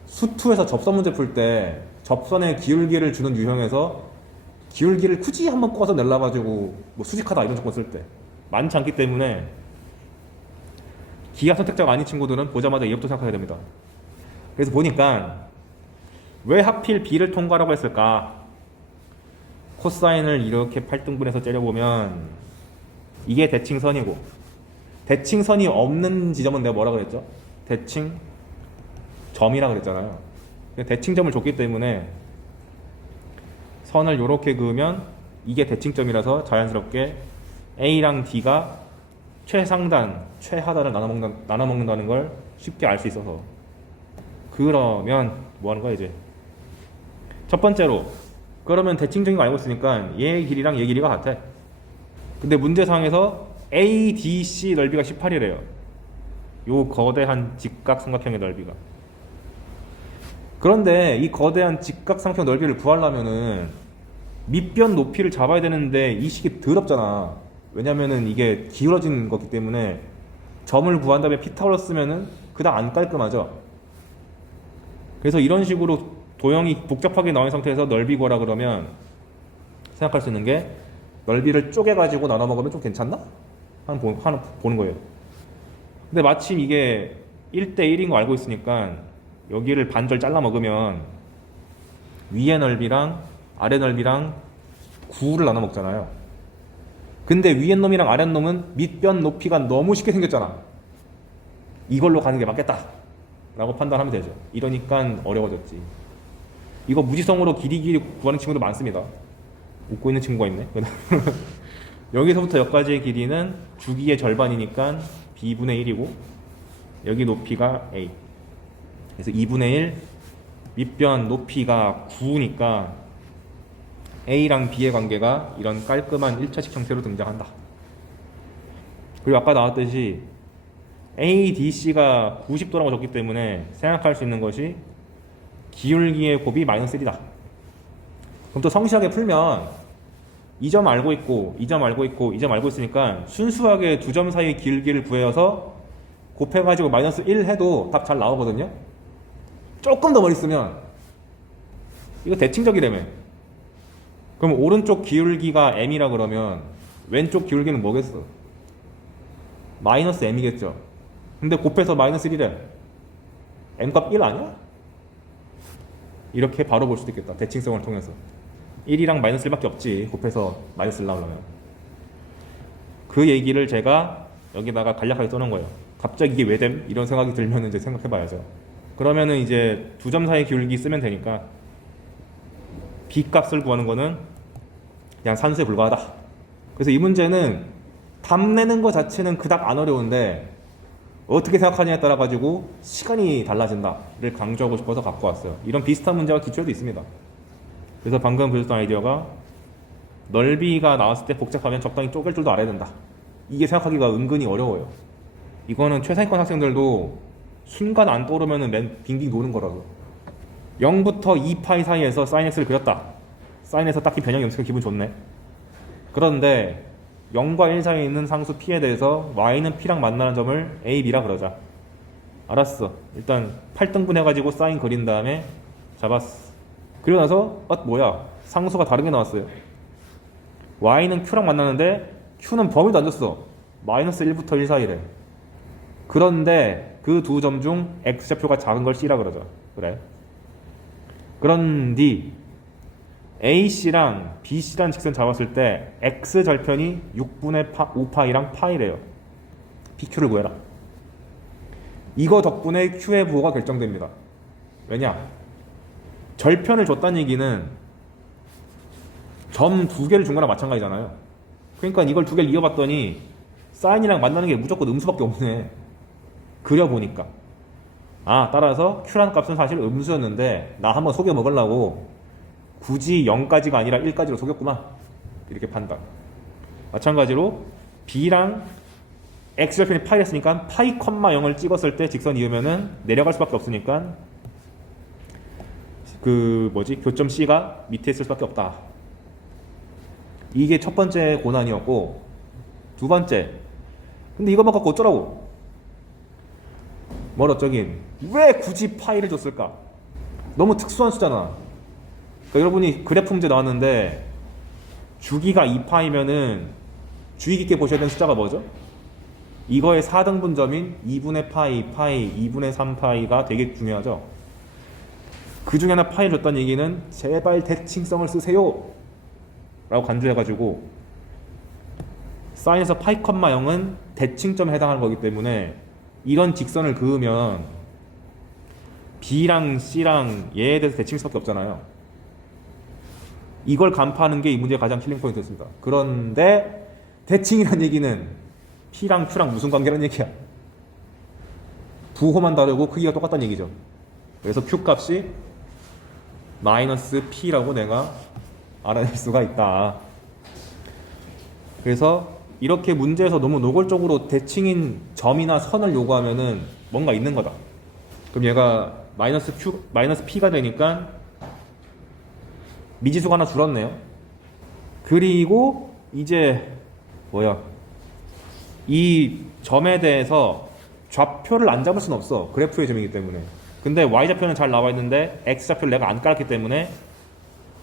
수투에서 접선 문제 풀 때 접선에 기울기를 주는 유형에서 기울기를 굳이 한번 꼬아서 내려가지고 뭐 수직하다 이런 조건 쓸 때 많지 않기 때문에 기하 선택자가 아닌 친구들은 보자마자 이것도 생각해야 됩니다. 그래서 보니까 왜 하필 b를 통과라고 했을까? 코사인을 이렇게 8등분해서 째려보면 이게 대칭선이고 대칭선이 없는 지점은 내가 뭐라 그랬죠? 대칭점이라 그랬잖아요. 대칭점을 줬기 때문에 선을 이렇게 그으면 이게 대칭점이라서 자연스럽게 A랑 D가 최상단, 최하단을 나눠 먹는다는 걸 쉽게 알 수 있어서. 그러면 뭐 하는 거야 이제? 첫 번째로, 그러면 대칭적인 거 알고 있으니까 얘 길이랑 얘 길이가 같아. 근데 문제상에서 ADC 넓이가 18이래요. 요 거대한 직각삼각형의 넓이가. 그런데 이 거대한 직각삼각형 넓이를 구하려면은 밑변 높이를 잡아야 되는데 이 식이 더럽잖아. 왜냐면은 이게 기울어진 거기 때문에 점을 구한 다음에 피타고라스 쓰면은 그다음 안 깔끔하죠. 그래서 이런 식으로 도형이 복잡하게 나온 상태에서 넓이 구하라 그러면 생각할 수 있는 게, 넓이를 쪼개가지고 나눠 먹으면 좀 괜찮나? 하는 보는 거예요. 근데 마침 이게 1대1인 거 알고 있으니까 여기를 반절 잘라 먹으면 위의 넓이랑 아래 넓이랑 9를 나눠 먹잖아요. 근데 위의 놈이랑 아래 놈은 밑변 높이가 너무 쉽게 생겼잖아. 이걸로 가는 게 맞겠다 라고 판단하면 되죠. 이러니까 어려워졌지. 이거 무지성으로 길이 구하는 친구도 많습니다. 웃고 있는 친구가 있네. 여기서부터 여기까지의 길이는 주기의 절반이니까 b분의 1이고 여기 높이가 a. 그래서 2분의 1 밑변 높이가 9니까 a랑 b의 관계가 이런 깔끔한 1차식 형태로 등장한다. 그리고 아까 나왔듯이 ADC가 90도라고 적기 때문에 생각할 수 있는 것이 기울기의 곱이 마이너스 1이다. 그럼 또 성실하게 풀면 이 점 알고 있고 이 점 알고 있고 이 점 알고 있으니까 순수하게 두 점 사이의 기울기를 구해서 곱해가지고 마이너스 1 해도 답 잘 나오거든요. 조금 더 머리 쓰면 이거 대칭적이라며. 그럼 오른쪽 기울기가 m이라 그러면 왼쪽 기울기는 뭐겠어? 마이너스 m이겠죠. 근데 곱해서 마이너스 1이래. m값 1 아니야? 이렇게 바로 볼 수도 있겠다. 대칭성을 통해서. 1이랑 마이너스 1밖에 없지. 곱해서 마이너스 1 나오려면. 그 얘기를 제가 여기다가 간략하게 써놓은 거예요. 갑자기 이게 왜 됨? 이런 생각이 들면 이제 생각해봐야죠. 그러면은 이제 두 점 사이 기울기 쓰면 되니까 b 값을 구하는 거는 그냥 산수에 불과하다. 그래서 이 문제는 답 내는 거 자체는 그닥 안 어려운데 어떻게 생각하냐에 따라 가지고 시간이 달라진다를 강조하고 싶어서 갖고 왔어요. 이런 비슷한 문제가 기출에도 있습니다. 그래서 방금 보여줬던 아이디어가 넓이가 나왔을 때 복잡하면 적당히 쪼갤 줄도 알아야 된다. 이게 생각하기가 은근히 어려워요. 이거는 최상위권 학생들도 순간 안 떠오르면 맨 빙빙 도는 거라고. 0부터 2파이 사이에서 sin x를 그렸다. sin에서 딱히 변형이 없으니까 기분 좋네. 그런데 0과 1 사이에 있는 상수 p에 대해서 y는 p랑 만나는 점을 a, b라 그러자. 알았어. 일단 8등분 해가지고 sin 그린 다음에 잡았어. 그리고 나서 뭐야, 상수가 다른 게 나왔어요. y는 q랑 만나는데 q는 범위도 안 줬어. 마이너스 1부터 1 사이래. 그런데 그 두 점 중 x좌표가 작은 걸 c라 그러죠. 그래. 그런 뒤 AC랑 BC란 직선 잡았을 때 X절편이 6분의 5파이랑 파이래요. PQ를 구해라. 이거 덕분에 Q의 부호가 결정됩니다. 왜냐? 절편을 줬다는 얘기는 점 두 개를 준 거랑 마찬가지잖아요. 그러니까 이걸 두 개를 이어봤더니 사인이랑 만나는 게 무조건 음수밖에 없네. 그려보니까. 따라서 Q라는 값은 사실 음수였는데 나 한번 속여 먹으려고 굳이 0까지가 아니라 1까지로 속였구나. 이렇게 판단. 마찬가지로 B랑 X절편이 파이 했으니까 파이, 0을 찍었을 때 직선 이으면은 내려갈 수밖에 없으니까 교점 C가 밑에 있을 수밖에 없다. 이게 첫 번째 고난이었고, 두 번째, 근데 이것만 갖고 어쩌라고? 뭘 어쩌긴. 왜 굳이 파이를 줬을까? 너무 특수한 수잖아. 그러니까 여러분이 그래프 문제 나왔는데 주기가 2파이면은 주의 깊게 보셔야 되는 숫자가 뭐죠? 이거의 4등분점인 2분의 파이, 2분의 3파이가 되게 중요하죠. 그 중에 하나 파이를 줬다는 얘기는 제발 대칭성을 쓰세요 라고 간주해가지고 사인에서 파이, 0은 대칭점에 해당하는 거기 때문에 이런 직선을 그으면 B랑 C랑 얘에 대해서 대칭 수밖에 없잖아요. 이걸 간파하는 게 이 문제의 가장 킬링 포인트였습니다. 그런데 대칭이란 얘기는 P랑 Q랑 무슨 관계란 얘기야? 부호만 다르고 크기가 똑같다는 얘기죠. 그래서 Q 값이 마이너스 P라고 내가 알아낼 수가 있다. 그래서 이렇게 문제에서 너무 노골적으로 대칭인 점이나 선을 요구하면은 뭔가 있는 거다. 그럼 얘가 마이너스 P가 되니까 미지수가 하나 줄었네요. 그리고 이제 이 점에 대해서 좌표를 안 잡을 수는 없어. 그래프의 점이기 때문에. 근데 Y좌표는 잘 나와 있는데 X좌표를 내가 안 깔았기 때문에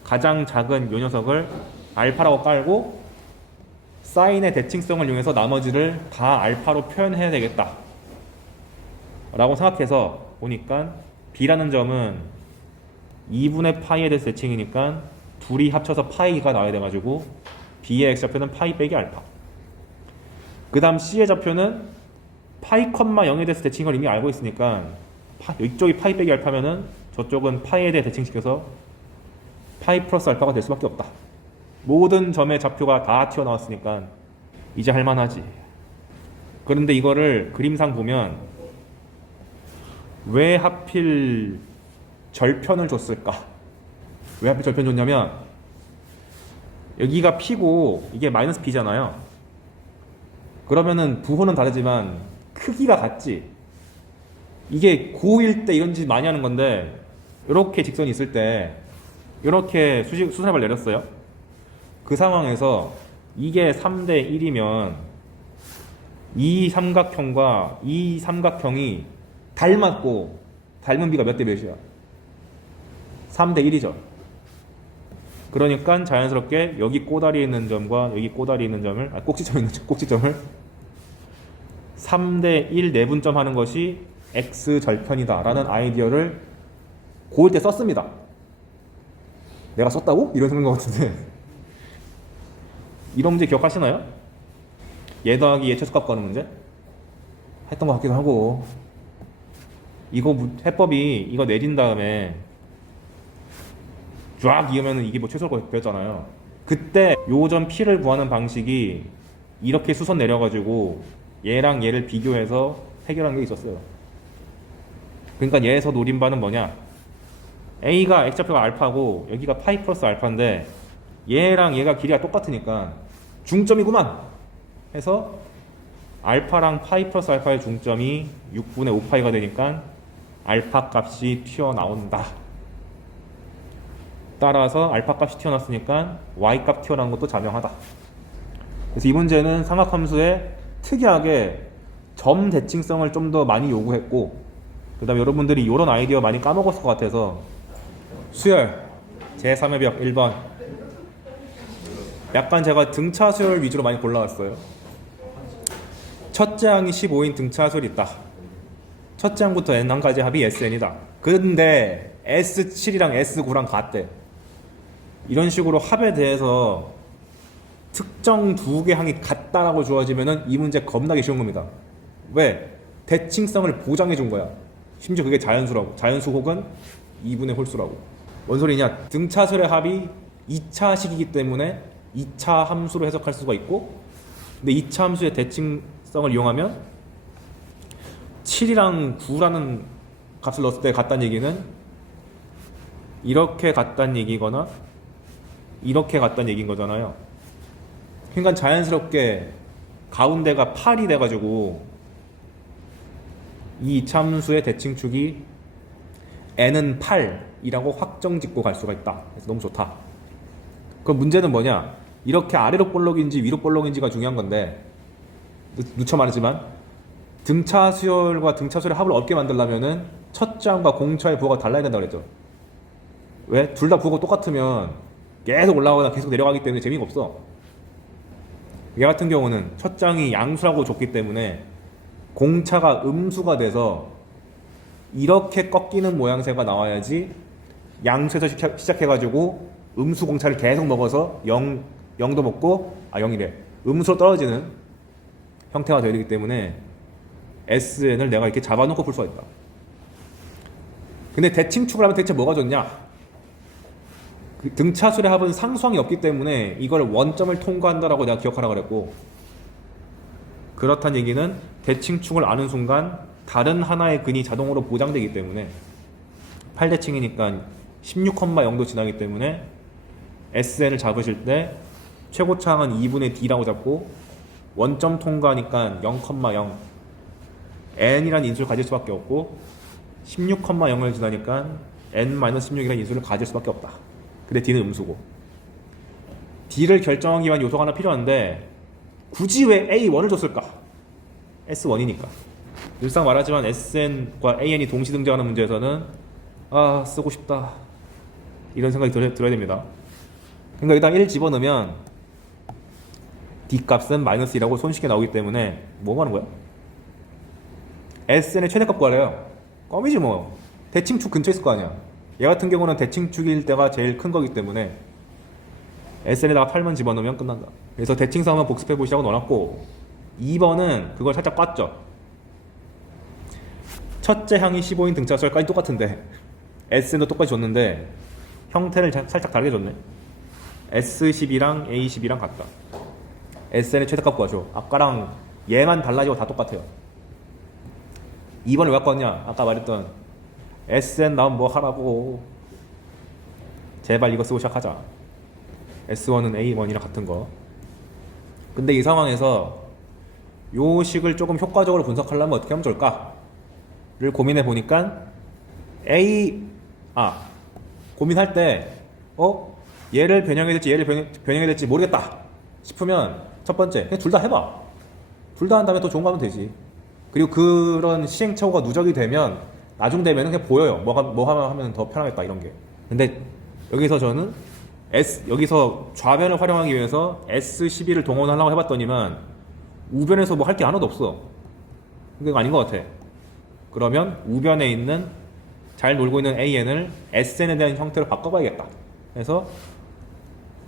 가장 작은 요 녀석을 알파라고 깔고 사인의 대칭성을 이용해서 나머지를 다 알파로 표현해야 되겠다 라고 생각해서 보니까 B라는 점은 2분의 파이에 대해서 대칭이니까 둘이 합쳐서 파이가 나와야 돼가지고 B의 X좌표는 파이 빼기 알파. 그 다음 C의 좌표는 파이 컴마 0에 대해서 대칭인 걸 이미 알고 있으니까 이쪽이 파이 빼기 알파면은 저쪽은 파이에 대해 대칭시켜서 파이 플러스 알파가 될 수밖에 없다. 모든 점의 좌표가 다 튀어나왔으니까 이제 할만하지. 그런데 이거를 그림상 보면 왜 하필 절편을 줬을까? 왜 하필 절편 줬냐면 여기가 P고 이게 마이너스 P잖아요. 그러면은 부호는 다르지만 크기가 같지. 이게 고일 때 이런 짓 많이 하는 건데 이렇게 직선이 있을 때 이렇게 수선해발 내렸어요. 그 상황에서 이게 3대 1이면 이 삼각형과 이 삼각형이 닮았고 닮은 비가 몇 대 몇이야? 3대 1이죠. 그러니까 자연스럽게 여기 꼬다리에 있는 점과 여기 꼬다리에 있는 점을 꼭지점을 3대 1 내분점 하는 것이 X절편이다 라는 아이디어를 고1 때 썼습니다. 내가 썼다고? 이런 생각 같은데 이런 문제 기억하시나요? 얘 더하기 얘 최소값 구하는 문제? 했던 것 같기도 하고. 이거 해법이 이거 내린 다음에 쫙 이으면 이게 뭐 최소값 배웠잖아요. 그때 요점 P를 구하는 방식이 이렇게 수선 내려가지고 얘랑 얘를 비교해서 해결하는 게 있었어요. 그러니까 얘에서 노린 바는 뭐냐? A가 X좌표가 알파고 여기가 파이 플러스 알파인데 얘랑 얘가 길이가 똑같으니까 중점이구만 해서 알파랑 파이 플러스 알파의 중점이 6분의 5파이가 되니까 알파 값이 튀어나온다. 따라서 알파 값이 튀어나왔으니까 Y 값 튀어나온 것도 자명하다. 그래서 이 문제는 삼각함수에 특이하게 점 대칭성을 좀 더 많이 요구했고, 그 다음에 여러분들이 이런 아이디어 많이 까먹었을 것 같아서 수열 제3의 벽 1번 약간 제가 등차 수열 위주로 많이 골라왔어요. 첫째 항이 15인 등차 수열이 있다. 첫째 항부터 n항까지 합이 SN이다. 근데 S7이랑 S9랑 같대. 이런 식으로 합에 대해서 특정 두 개 항이 같다라고 주어지면은 이 문제 겁나게 쉬운 겁니다. 왜? 대칭성을 보장해 준 거야. 심지어 그게 자연수라고. 자연수 혹은 2분의 홀수라고. 뭔 소리냐? 등차수열의 합이 2차식이기 때문에 2차 함수로 해석할 수가 있고, 근데 2차 함수의 대칭성을 이용하면 7이랑 9라는 값을 넣었을 때 같다는 얘기는 이렇게 같다는 얘기거나 이렇게 같다는 얘기인 거잖아요. 그러니까 자연스럽게 가운데가 8이 돼가지고 이 2차 함수의 대칭축이 n은 8이라고 확정 짓고 갈 수가 있다. 그래서 너무 좋다. 그럼 문제는 뭐냐? 이렇게 아래로 볼록인지 위로 볼록인지가 중요한 건데, 누차 말하지만 등차 수열과 등차 수열의 합을 얻게 만들려면은 첫째 항과 공차의 부호가 달라야 된다고 그랬죠. 왜? 둘 다 부호가 똑같으면 계속 올라가거나 계속 내려가기 때문에 재미가 없어. 얘 같은 경우는 첫째 항이 양수라고 줬기 때문에 공차가 음수가 돼서 이렇게 꺾이는 모양새가 나와야지 양수에서 시작해가지고 음수 공차를 계속 먹어서 0도 먹고 0이래 음수로 떨어지는 형태가 되어야 되기 때문에 SN을 내가 이렇게 잡아놓고 풀 수가 있다. 근데 대칭축을 하면 대체 뭐가 좋냐? 그 등차수의 합은 상수항이 없기 때문에 이걸 원점을 통과한다라고 내가 기억하라 그랬고, 그렇다는 얘기는 대칭축을 아는 순간 다른 하나의 근이 자동으로 보장되기 때문에 8대칭이니까 16,0도 지나기 때문에 SN을 잡으실 때 최고차항은 2분의 D라고 잡고 원점 통과니까 0,0 N이라는 인수를 가질 수밖에 없고 16,0을 지나니까 N-16이라는 인수를 가질 수밖에 없다. 근데 D는 음수고 D를 결정하기 위한 요소가 하나 필요한데 굳이 왜 A1을 줬을까? S1이니까. 늘상 말하지만 SN과 AN이 동시 등장하는 문제에서는 아 쓰고 싶다 이런 생각이 들어야 됩니다. 그러니까 여기다 1 집어넣으면 D 값은 -1이라고 손쉽게 나오기 때문에 뭐 하는 거야? SN의 최대값 구하래요. 껌이지 뭐. 대칭축 근처에 있을 거 아니야. 얘 같은 경우는 대칭축일 때가 제일 큰 거기 때문에 SN에다가 8만 집어넣으면 끝난다. 그래서 대칭수 한번 복습해 보시라고 넣어놨고 2번은 그걸 살짝 꽈죠. 첫째 항이 15인 등차수열까지 똑같은데 SN도 똑같이 줬는데 형태를 살짝 다르게 줬네. S12랑 A12랑 같다. SN의 최대값 구하죠. 아까랑 얘만 달라지고 다 똑같아요. 2번을 왜 갖고 왔냐? 아까 말했던 SN 나오면 뭐 하라고. 제발 이거 쓰고 시작하자. S1은 A1이랑 같은 거. 근데 이 상황에서 요 식을 조금 효과적으로 분석하려면 어떻게 하면 좋을까를 고민해 보니까 고민할 때 얘를 변형해야 될지 얘를 변형해야 될지 모르겠다 싶으면 첫 번째 그냥 둘 다 해봐. 둘 다 한 다음에 또 좋은 거 하면 되지. 그리고 그런 시행착오가 누적이 되면 나중 되면 그냥 보여요. 뭐 하면 더 편하겠다 이런 게. 근데 여기서 저는 여기서 좌변을 활용하기 위해서 S12를 동원하려고 해봤더니만 우변에서 뭐 할 게 하나도 없어. 그게 아닌 것 같아. 그러면 우변에 있는 잘 놀고 있는 AN을 SN에 대한 형태로 바꿔봐야겠다. 그래서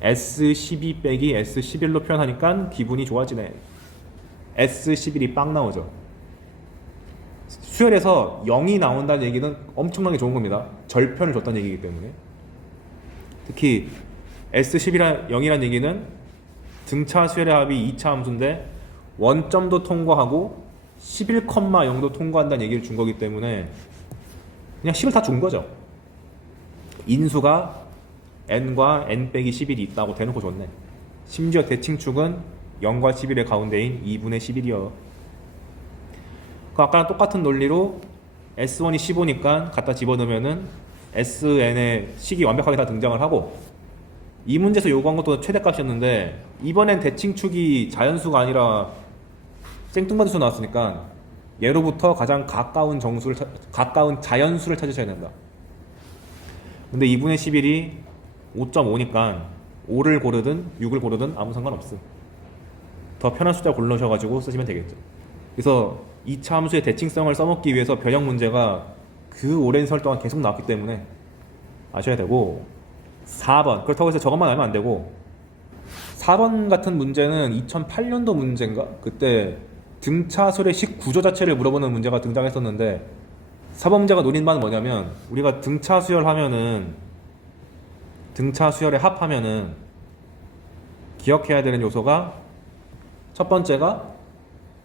S12 빼기 S11로 표현하니까 기분이 좋아지네. S11이 빵 나오죠. 수열에서 0이 나온다는 얘기는 엄청나게 좋은 겁니다. 절편을 줬다는 얘기이기 때문에. 특히 S11이란 0이라는 얘기는 등차 수열의 합이 2차 함수인데 원점도 통과하고 11,0도 통과한다는 얘기를 준 거기 때문에 그냥 10을 다 준 거죠. 인수가 n과 n-11이 있다고 대놓고 줬네. 심지어 대칭축은 0과 11의 가운데인 2분의 11이요. 아까랑 똑같은 논리로 S1이 15니까 갖다 집어넣으면은 SN의 식이 완벽하게 다 등장을 하고, 이 문제에서 요구한 것도 최대값이었는데 이번엔 대칭축이 자연수가 아니라 생뚱맞은 수 나왔으니까 얘로부터 가장 가까운 자연수를 찾으셔야 된다. 근데 2분의 11이 5.5니까 5를 고르든 6을 고르든 아무 상관없음. 더 편한 숫자 고르셔가지고 쓰시면 되겠죠. 그래서 2차 함수의 대칭성을 써먹기 위해서 변형 문제가 그 오랜 세월 동안 계속 나왔기 때문에 아셔야 되고, 4번 그렇다고 해서 저것만 알면 안 되고, 4번 같은 문제는 2008년도 문제인가? 그때 등차수열의 식 구조 자체를 물어보는 문제가 등장했었는데, 4번 문제가 노린 바는 뭐냐면, 우리가 등차수열 하면은 등차수열의 합하면은 기억해야 되는 요소가 첫 번째가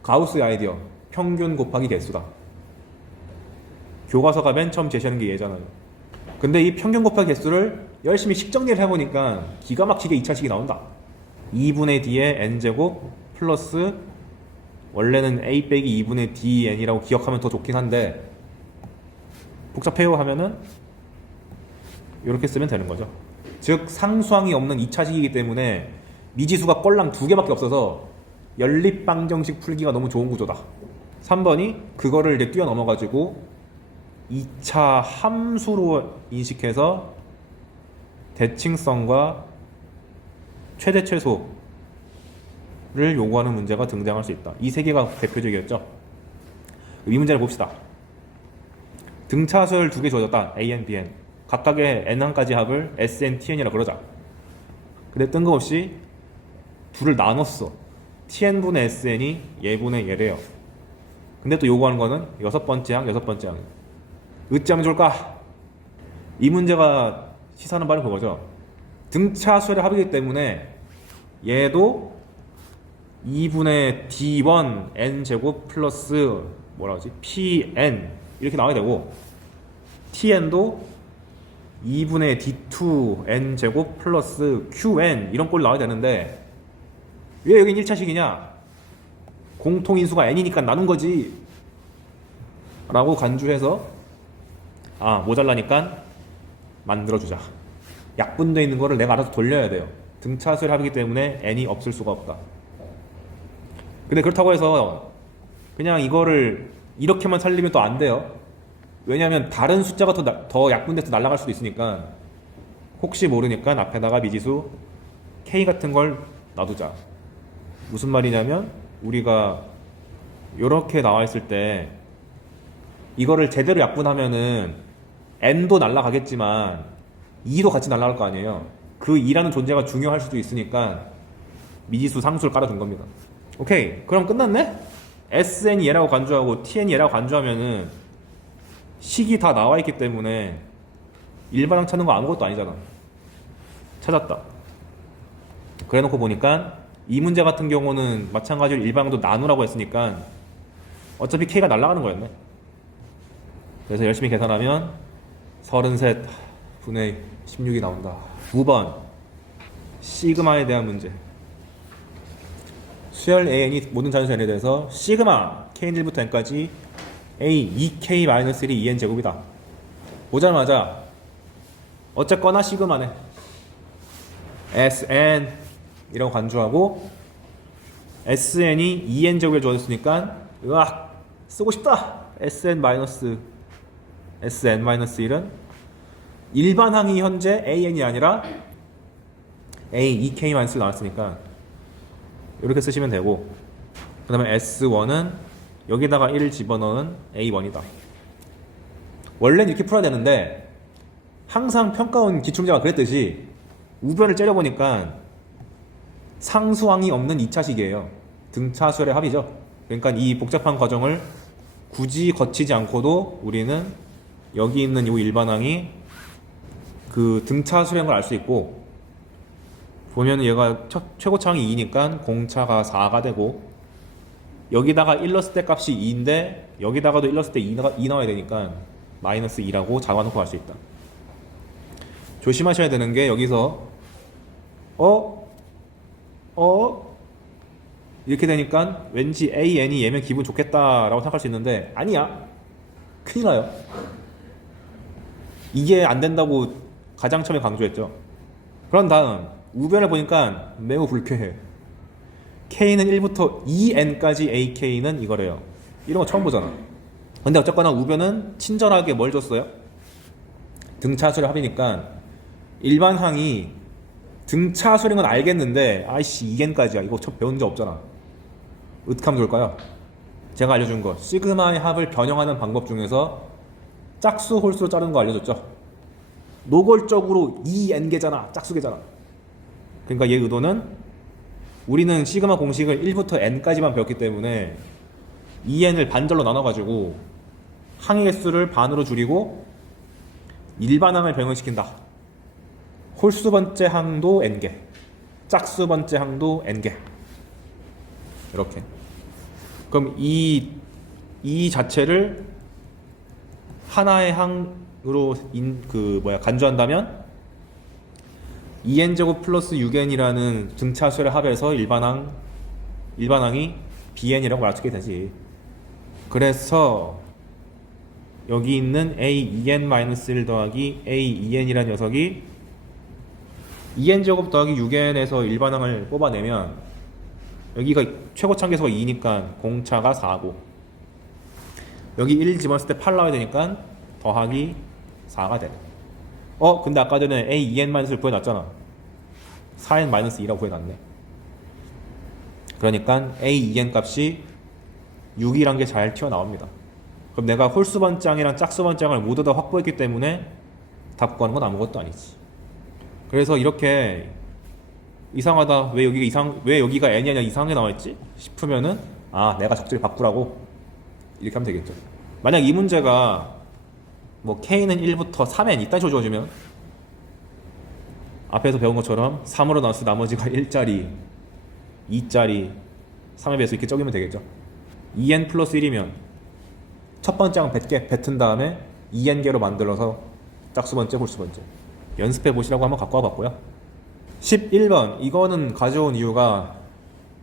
가우스의 아이디어 평균 곱하기 개수다. 교과서가 맨 처음 제시하는 게 얘잖아요. 근데 이 평균 곱하기 개수를 열심히 식정리를 해보니까 기가 막히게 2차식이 나온다. 2분의 D의 n제곱 플러스 원래는 a 빼기 2분의 dn이라고 기억하면 더 좋긴 한데, 복잡해요 하면은 이렇게 쓰면 되는 거죠. 즉 상수항이 없는 2차식이기 때문에 미지수가 꼴랑 2개밖에 없어서 연립방정식 풀기가 너무 좋은 구조다. 3번이 그거를 이제 뛰어넘어가지고 2차 함수로 인식해서 대칭성과 최대 최소를 요구하는 문제가 등장할 수 있다. 이 세 개가 대표적이었죠. 이 문제를 봅시다. 등차수열 2개 주어졌다. AN, BN. 각각의 N1까지 합을 SN, TN이라 그러자. 근데 뜬금없이 둘을 나눴어. TN분의 SN이 얘분의 얘래요. 근데 또 요구하는 거는 6번째 항, 6번째 항. 어찌하면 좋을까? 이 문제가 시사하는 바는 그거죠. 등차 수열의 합이기 때문에 얘도 2분의 d1 n제곱 플러스 뭐라 하지? pn 이렇게 나와야 되고, tn도 2분의 d2 n제곱 플러스 qn 이런 꼴로 나와야 되는데, 왜 여긴 1차식이냐? 공통인수가 n이니까 나눈 거지 라고 간주해서, 아 모자라니까 만들어주자. 약분되어 있는 거를 내가 알아서 돌려야 돼요. 등차수열 합이기 때문에 n이 없을 수가 없다. 근데 그렇다고 해서 그냥 이거를 이렇게만 살리면 또 안 돼요. 왜냐하면 다른 숫자가 더 약분돼서 날아갈 수도 있으니까, 혹시 모르니까 앞에다가 미지수 k 같은 걸 놔두자. 무슨 말이냐면, 우리가 이렇게 나와 있을 때 이거를 제대로 약분하면은 n도 날아가겠지만 2도 같이 날아갈 거 아니에요. 그 2라는 존재가 중요할 수도 있으니까 미지수 상수를 깔아준 겁니다. 오케이, 그럼 끝났네? sn이 얘라고 간주하고 tn이 얘라고 간주하면은 식이 다 나와 있기 때문에 일반항 찾는 거 아무것도 아니잖아. 찾았다. 그래 놓고 보니까 이 문제 같은 경우는 마찬가지로 일반항도 나누라고 했으니까 어차피 k가 날아가는 거였네. 그래서 열심히 계산하면 33분의 16이 나온다. 2번 시그마에 대한 문제. 수열 an이 모든 자연수 n에 대해서 시그마 k는 1부터 n까지 a 2k-1이 2n 제곱이다. 보자마자 어쨌거나 시그마네. sn 이라고 간주하고, sn이 2n 제곱에 주어졌으니까 으악 쓰고 싶다. sn-1은 일반항이 현재 an이 아니라 a 2k-1을 나왔으니까 이렇게 쓰시면 되고, 그 다음에 S1은 여기다가 1을 집어넣은 A1이다. 원래는 이렇게 풀어야 되는데 항상 평가원 기출문제가 그랬듯이 우변을 째려보니까 상수항이 없는 2차식이에요. 등차수열의 합이죠. 그러니까 이 복잡한 과정을 굳이 거치지 않고도 우리는 여기 있는 이 일반항이 그 등차수열인 걸 알 수 있고, 보면 얘가 최고차항이 2니까 공차가 4가 되고, 여기다가 1 넣었을 때 값이 2인데 여기다가도 1 넣었을 때 2 나와야 되니까 마이너스 2라고 잡아놓고 갈 수 있다. 조심하셔야 되는 게, 여기서 이렇게 되니까 왠지 AN이 얘면 기분 좋겠다라고 생각할 수 있는데 아니야. 큰일 나요. 이게 안 된다고 가장 처음에 강조했죠. 그런 다음 우변을 보니까 매우 불쾌해. K는 1부터 2N까지 AK는 이거래요. 이런 거 처음 보잖아. 근데 어쨌거나 우변은 친절하게 뭘 줬어요? 등차수열 합이니까 일반항이 등차수열인 건 알겠는데 아이씨 2N까지야. 이거 저 배운 적 없잖아. 어떻게 하면 좋을까요? 제가 알려준 거 시그마의 합을 변형하는 방법 중에서 짝수 홀수로 자르는 거 알려줬죠. 노골적으로 2N개잖아. 짝수개잖아. 그러니까 얘 의도는 우리는 시그마 공식을 1부터 N까지만 배웠기 때문에 2N을 반절로 나눠가지고 항의 개수를 반으로 줄이고 일반항을 변형시킨다. 홀수 번째 항도 N개, 짝수 번째 항도 N개. 이렇게. 그럼 이 자체를 하나의 항으로 간주한다면 2n제곱 플러스 6n이라는 등차수열의 합에서 일반항이 bn이라고 알 수 있게 되지. 그래서 여기 있는 a2n-1 더하기 a2n이라는 녀석이 2n제곱 더하기 6n에서 일반항을 뽑아내면 여기가 최고차항계수가 2니까 공차가 4고, 여기 1 집어넣었을 때 8 나와야 되니까 더하기 4가 되네. 근데 아까 전에 a2n-을 구해놨잖아. 4n-2라고 구해놨네. 그러니까 a2n 값이 6이란 게 잘 튀어나옵니다. 그럼 내가 홀수 번째항이랑 짝수 번째항을 모두 다 확보했기 때문에 답 구하는 건 아무것도 아니지. 그래서 이렇게 이상하다, 왜 여기가 n이 아니라 이상하게 나와있지? 싶으면은 내가 적절히 바꾸라고 이렇게 하면 되겠죠. 만약 이 문제가 뭐 k는 1부터 3n 이딴 식으로 주어지면 앞에서 배운 것처럼 3으로 나눴을 때 나머지가 1짜리, 2짜리, 3의 배수 이렇게 적으면 되겠죠. 2n 플러스 1이면 첫 번째 항 뱉은 다음에 2n개로 만들어서 짝수 번째, 홀수 번째 연습해 보시라고 한번 갖고 와봤고요. 11번 이거는 가져온 이유가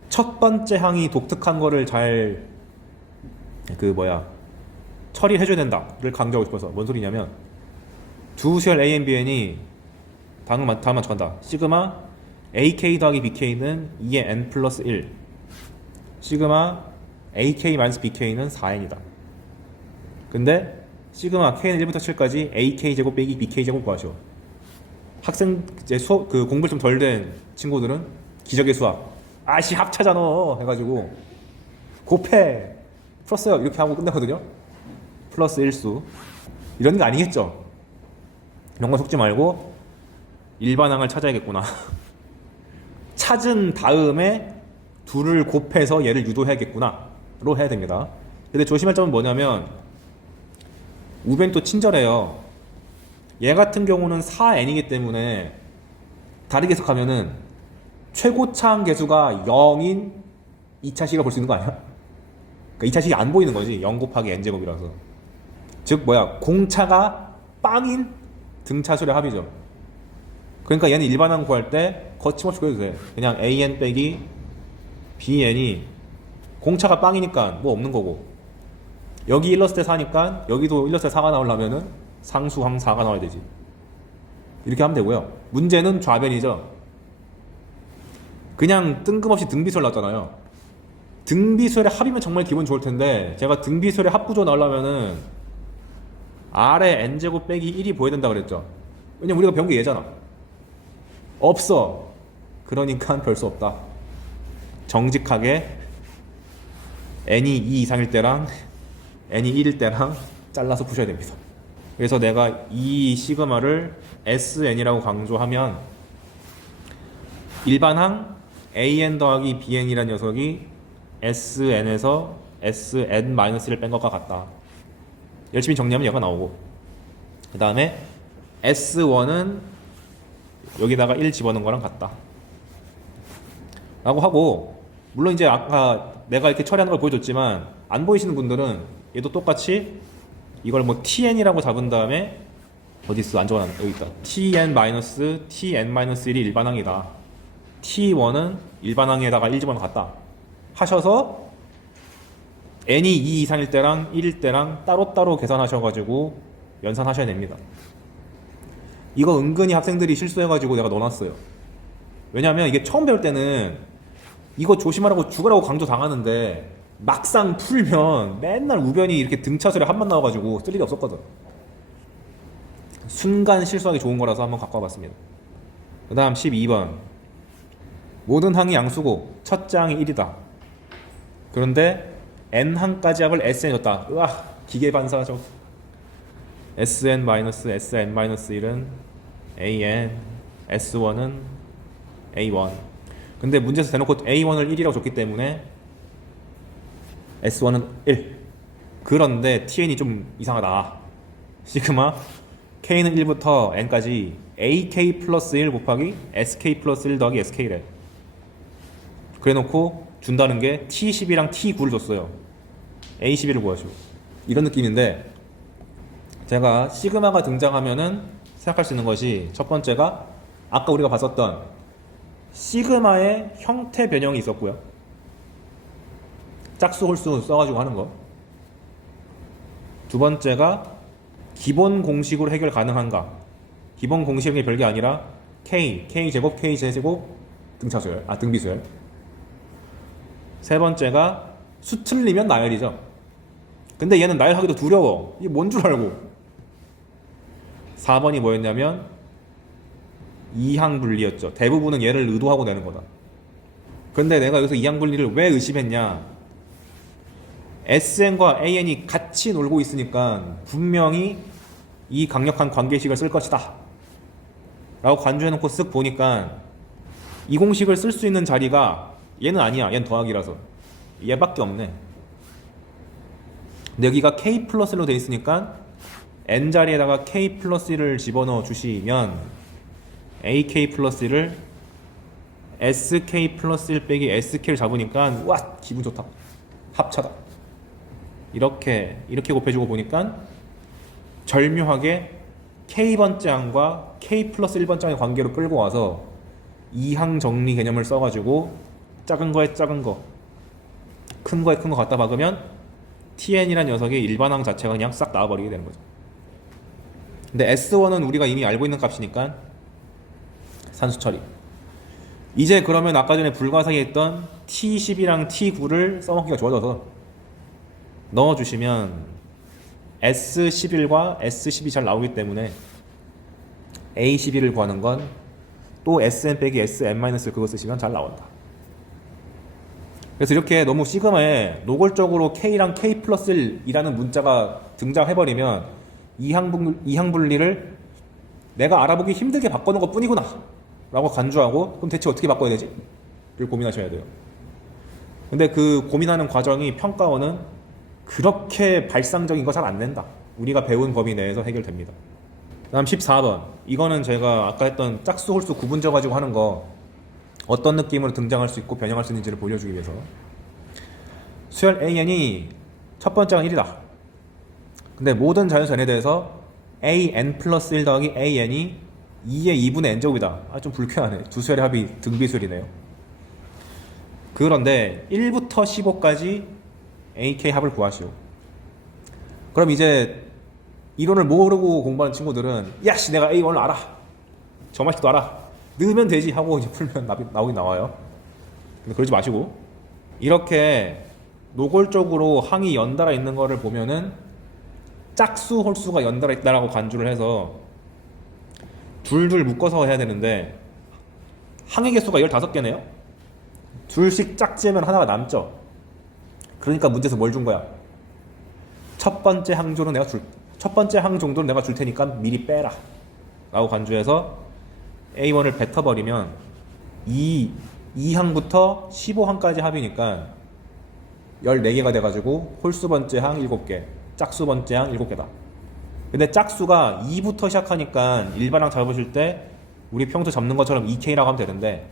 첫 번째 항이 독특한 거를 잘 처리해줘야 된다를 강조하고 싶어서. 뭔 소리냐면 두 수열 a, n, b, n이 다음 맞춰간다. 시그마 ak 더하기 bk는 2의 n 플러스 1, 시그마 ak 마이너스 bk는 4n이다. 근데 시그마 k는 1부터 7까지 ak 제곱 빼기 bk 제곱 구하셔. 학생 이제 공부 좀 덜 된 친구들은 기적의 수학 아씨 합차잖아 해가지고 곱해 풀었어요 이렇게 하고 끝나거든요. 플러스 1수 이런 게 아니겠죠. 이런 거 속지 말고 일반항을 찾아야겠구나. 찾은 다음에 둘을 곱해서 얘를 유도해야겠구나 로 해야 됩니다. 근데 조심할 점은 뭐냐면 우변이 또 친절해요. 얘 같은 경우는 4n이기 때문에 다르게 해석하면은 최고차항 개수가 0인 2차식을 볼 수 있는 거 아니야? 그러니까 2차식이 안 보이는 거지. 0 곱하기 n제곱이라서. 즉 공차가 빵인 등차수의 합이죠. 그러니까 얘는 일반항 구할 때 거침없이 구해도 돼. 그냥 an 빼기 bn이 공차가 빵이니까 뭐 없는 거고, 여기 1 넣었을 때 4니까 여기도 1 넣었을 때 4가 나오려면은 상수항 4가 나와야 되지. 이렇게 하면 되고요. 문제는 좌변이죠. 그냥 뜬금없이 등비수열 나왔잖아요. 등비수열의 합이면 정말 기분 좋을 텐데 제가 등비수열의 합구조 나오려면은 아래 n제곱 빼기 1이 보여야 된다 그랬죠. 왜냐면 우리가 배운 게 얘잖아. 없어. 그러니까 별 수 없다. 정직하게 n이 2 이상일 때랑 n이 1일 때랑 잘라서 푸셔야 됩니다. 그래서 내가 이 시그마를 SN이라고 강조하면 일반항 AN 더하기 BN이라는 녀석이 SN에서 SN-1을 뺀 것과 같다. 열심히 정리하면 얘가 나오고, 그 다음에 S1은 여기다가 1 집어넣은 거랑 같다 라고 하고, 물론 이제 아까 내가 이렇게 처리하는 걸 보여줬지만 안 보이시는 분들은 얘도 똑같이 이걸 TN이라고 잡은 다음에 어딨어? 안 적어놨네. 여기 있다. TN-TN-1이 일반항이다. T1은 일반항에다가 1 집어넣었다 하셔서 n이 2 이상일 때랑 1일 때랑 따로따로 계산하셔가지고 연산하셔야 됩니다. 이거 은근히 학생들이 실수해가지고 내가 넣어놨어요. 왜냐면 이게 처음 배울 때는 이거 조심하라고 죽으라고 강조 당하는데 막상 풀면 맨날 우변이 이렇게 등차수에 한번 나와가지고 쓸 일이 없었거든. 순간 실수하기 좋은 거라서 한번 갖고 와봤습니다. 그 다음 12번 모든 항이 양수고 첫째 항이 1이다. 그런데 n항까지 합을 SN이었다. 으아 기계반사죠. SN-SN-1은 AN, S1은 A1. 근데 문제에서 대놓고 A1을 1이라고 줬기 때문에 S1은 1. 그런데 TN이 좀 이상하다. 시그마 K는 1부터 N까지 AK 플러스 1 곱하기 SK 플러스 1 더하기 SK래. 그래놓고 준다는 게 T12랑 T9를 줬어요. A12를 구하시고. 이런 느낌인데 제가 시그마가 등장하면은 생각할 수 있는 것이, 첫 번째가 아까 우리가 봤었던 시그마의 형태 변형이 있었고요. 짝수 홀수 써가지고 하는 거. 두 번째가 기본 공식으로 해결 가능한가. 기본 공식이 별게 아니라 K제곱, K제곱, 등비수열. 세 번째가 수 틀리면 나열이죠. 근데 얘는 나열하기도 두려워. 이게 뭔 줄 알고. 4번이 뭐였냐면 이항 분리였죠. 대부분은 얘를 의도하고 내는 거다. 근데 내가 여기서 이항 분리를 왜 의심했냐. SN과 AN이 같이 놀고 있으니까 분명히 이 강력한 관계식을 쓸 것이다 라고 간주해놓고 쓱 보니까 이 공식을 쓸 수 있는 자리가 얘는 아니야. 얘는 더하기라서 얘밖에 없네. 근데 여기가 K 플러스 1로 돼 있으니까 N 자리에다가 K 플러스 1을 집어넣어 주시면 AK 플러스 1을 SK 플러스 1 빼기 SK를 잡으니까 와 기분 좋다. 합차다. 이렇게 곱해주고 보니까 절묘하게 K번째 항과 K 플러스 1번째 항의 관계로 끌고 와서 이항 정리 개념을 써가지고 작은 거에 작은 거, 큰 거에 큰 거 갖다 박으면 TN이란 녀석의 일반항 자체가 그냥 싹 나와버리게 되는 거죠. 근데 S1은 우리가 이미 알고 있는 값이니까 산수 처리. 이제 그러면 아까 전에 불가사의에 했던 T10이랑 T9를 써먹기가 좋아져서 넣어주시면 S11과 S12이 잘 나오기 때문에 A11을 구하는 건 또 Sn 빼기 Sn-를 그거 쓰시면 잘 나온다. 그래서 이렇게 너무 시그마에 노골적으로 K랑 K 플러스 1이라는 문자가 등장해버리면 이항 분리를 내가 알아보기 힘들게 바꿔놓은 것 뿐이구나 라고 간주하고 그럼 대체 어떻게 바꿔야 되지? 를 고민하셔야 돼요. 근데 그 고민하는 과정이 평가원은 그렇게 발상적인 거 잘 안 낸다. 우리가 배운 범위 내에서 해결됩니다. 다음 14번. 이거는 제가 아까 했던 짝수 홀수 구분져 가지고 하는 거 어떤 느낌으로 등장할 수 있고 변형할 수 있는지를 보여주기 위해서 수열 AN이 첫 번째 항 1이다. 근데 모든 자연수에 대해서 AN 플러스 1 더하기 AN이 2의 2분의 n제곱이다. 좀 불쾌하네. 두 수열의 합이 등비수열이네요. 그런데 1부터 15까지 AK 합을 구하시오. 그럼 이제 이론을 모르고 공부하는 친구들은 야씨 내가 A1을 알아. 저마식도 알아. 넣으면 되지 하고 이제 풀면 나오긴 나와요. 근데 그러지 마시고 이렇게 노골적으로 항이 연달아 있는 거를 보면은 짝수 홀수가 연달아 있다라고 간주를 해서 둘둘 묶어서 해야 되는데 항의 개수가 15개네요. 둘씩 짝지으면 하나가 남죠. 그러니까 문제에서 뭘 준 거야? 첫 번째 항 정도는 내가 줄 테니까 미리 빼라 라고 간주해서 A1을 뱉어버리면 2항부터 15항까지 합이니까 14개가 돼가지고 홀수 번째 항 7개, 짝수 번째 항 7개다. 근데 짝수가 2부터 시작하니까 일반항 잡으실 때 우리 평소 잡는 것처럼 2K라고 하면 되는데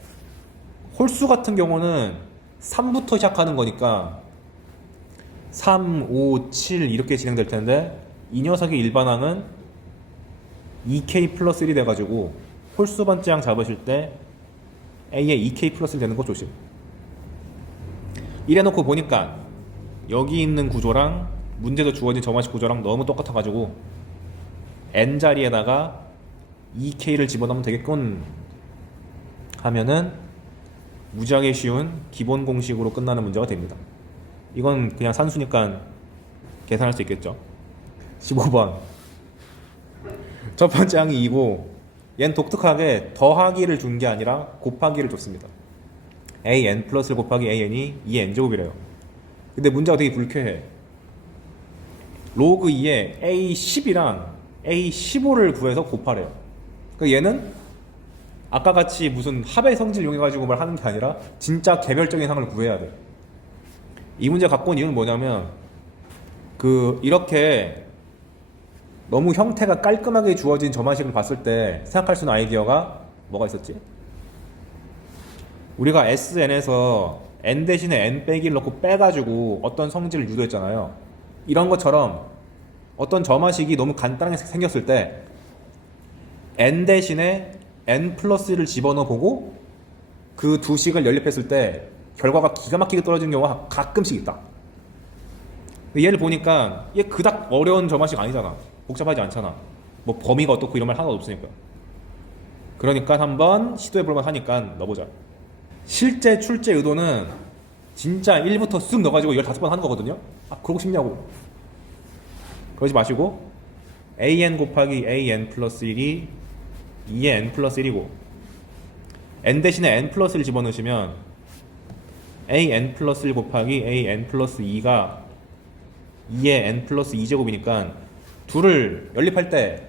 홀수 같은 경우는 3부터 시작하는 거니까 3, 5, 7 이렇게 진행될 텐데 이 녀석의 일반항은 2K 플러스 1이 돼가지고 홀수 번째 항 잡으실 때 A에 2K 플러스 1 되는 거 조심. 이래놓고 보니까 여기 있는 구조랑 문제도 주어진 저만식 구조랑 너무 똑같아가지고 N자리에다가 2K를 집어넣으면 되겠군 하면은 무지하게 쉬운 기본 공식으로 끝나는 문제가 됩니다. 이건 그냥 산수니까 계산할 수 있겠죠. 15번 첫 번째 항이 2고 얘는 독특하게 더하기를 준 게 아니라 곱하기를 줬습니다. AN 플러스 1 곱하기 AN이 2n제곱이래요. 근데 문제가 되게 불쾌해. 로그 2에 A10이랑 A15를 구해서 곱하래요. 그러니까 얘는 아까 같이 무슨 합의 성질 이용해가지고 말 하는 게 아니라 진짜 개별적인 항을 구해야 돼. 이 문제 갖고 온 이유는 뭐냐면 이렇게 너무 형태가 깔끔하게 주어진 저만식을 봤을 때 생각할 수 있는 아이디어가 뭐가 있었지? 우리가 SN에서 N 대신에 N 빼기를 넣고 빼가지고 어떤 성질을 유도했잖아요. 이런 것처럼 어떤 저만식이 너무 간단하게 생겼을 때 N 대신에 N 플러스 1을 집어넣어 보고 그 두 식을 연립했을 때 결과가 기가 막히게 떨어지는 경우가 가끔씩 있다. 얘를 보니까 얘 그닥 어려운 저만식 아니잖아. 복잡하지 않잖아. 뭐 범위가 어떻고 이런 말 하나도 없으니까. 그러니까 한번 시도해볼만 하니까 넣어보자. 실제 출제 의도는 진짜 1부터 쓱 넣어가지고 15번 하는 거거든요. 그러고 싶냐고. 그러지 마시고 AN 곱하기 AN 플러스 1이 2의 N 플러스 1이고 N 대신에 N 플러스 1 집어넣으시면 AN 플러스 1 곱하기 AN 플러스 2가 2의 N 플러스 2제곱이니까 둘을 연립할 때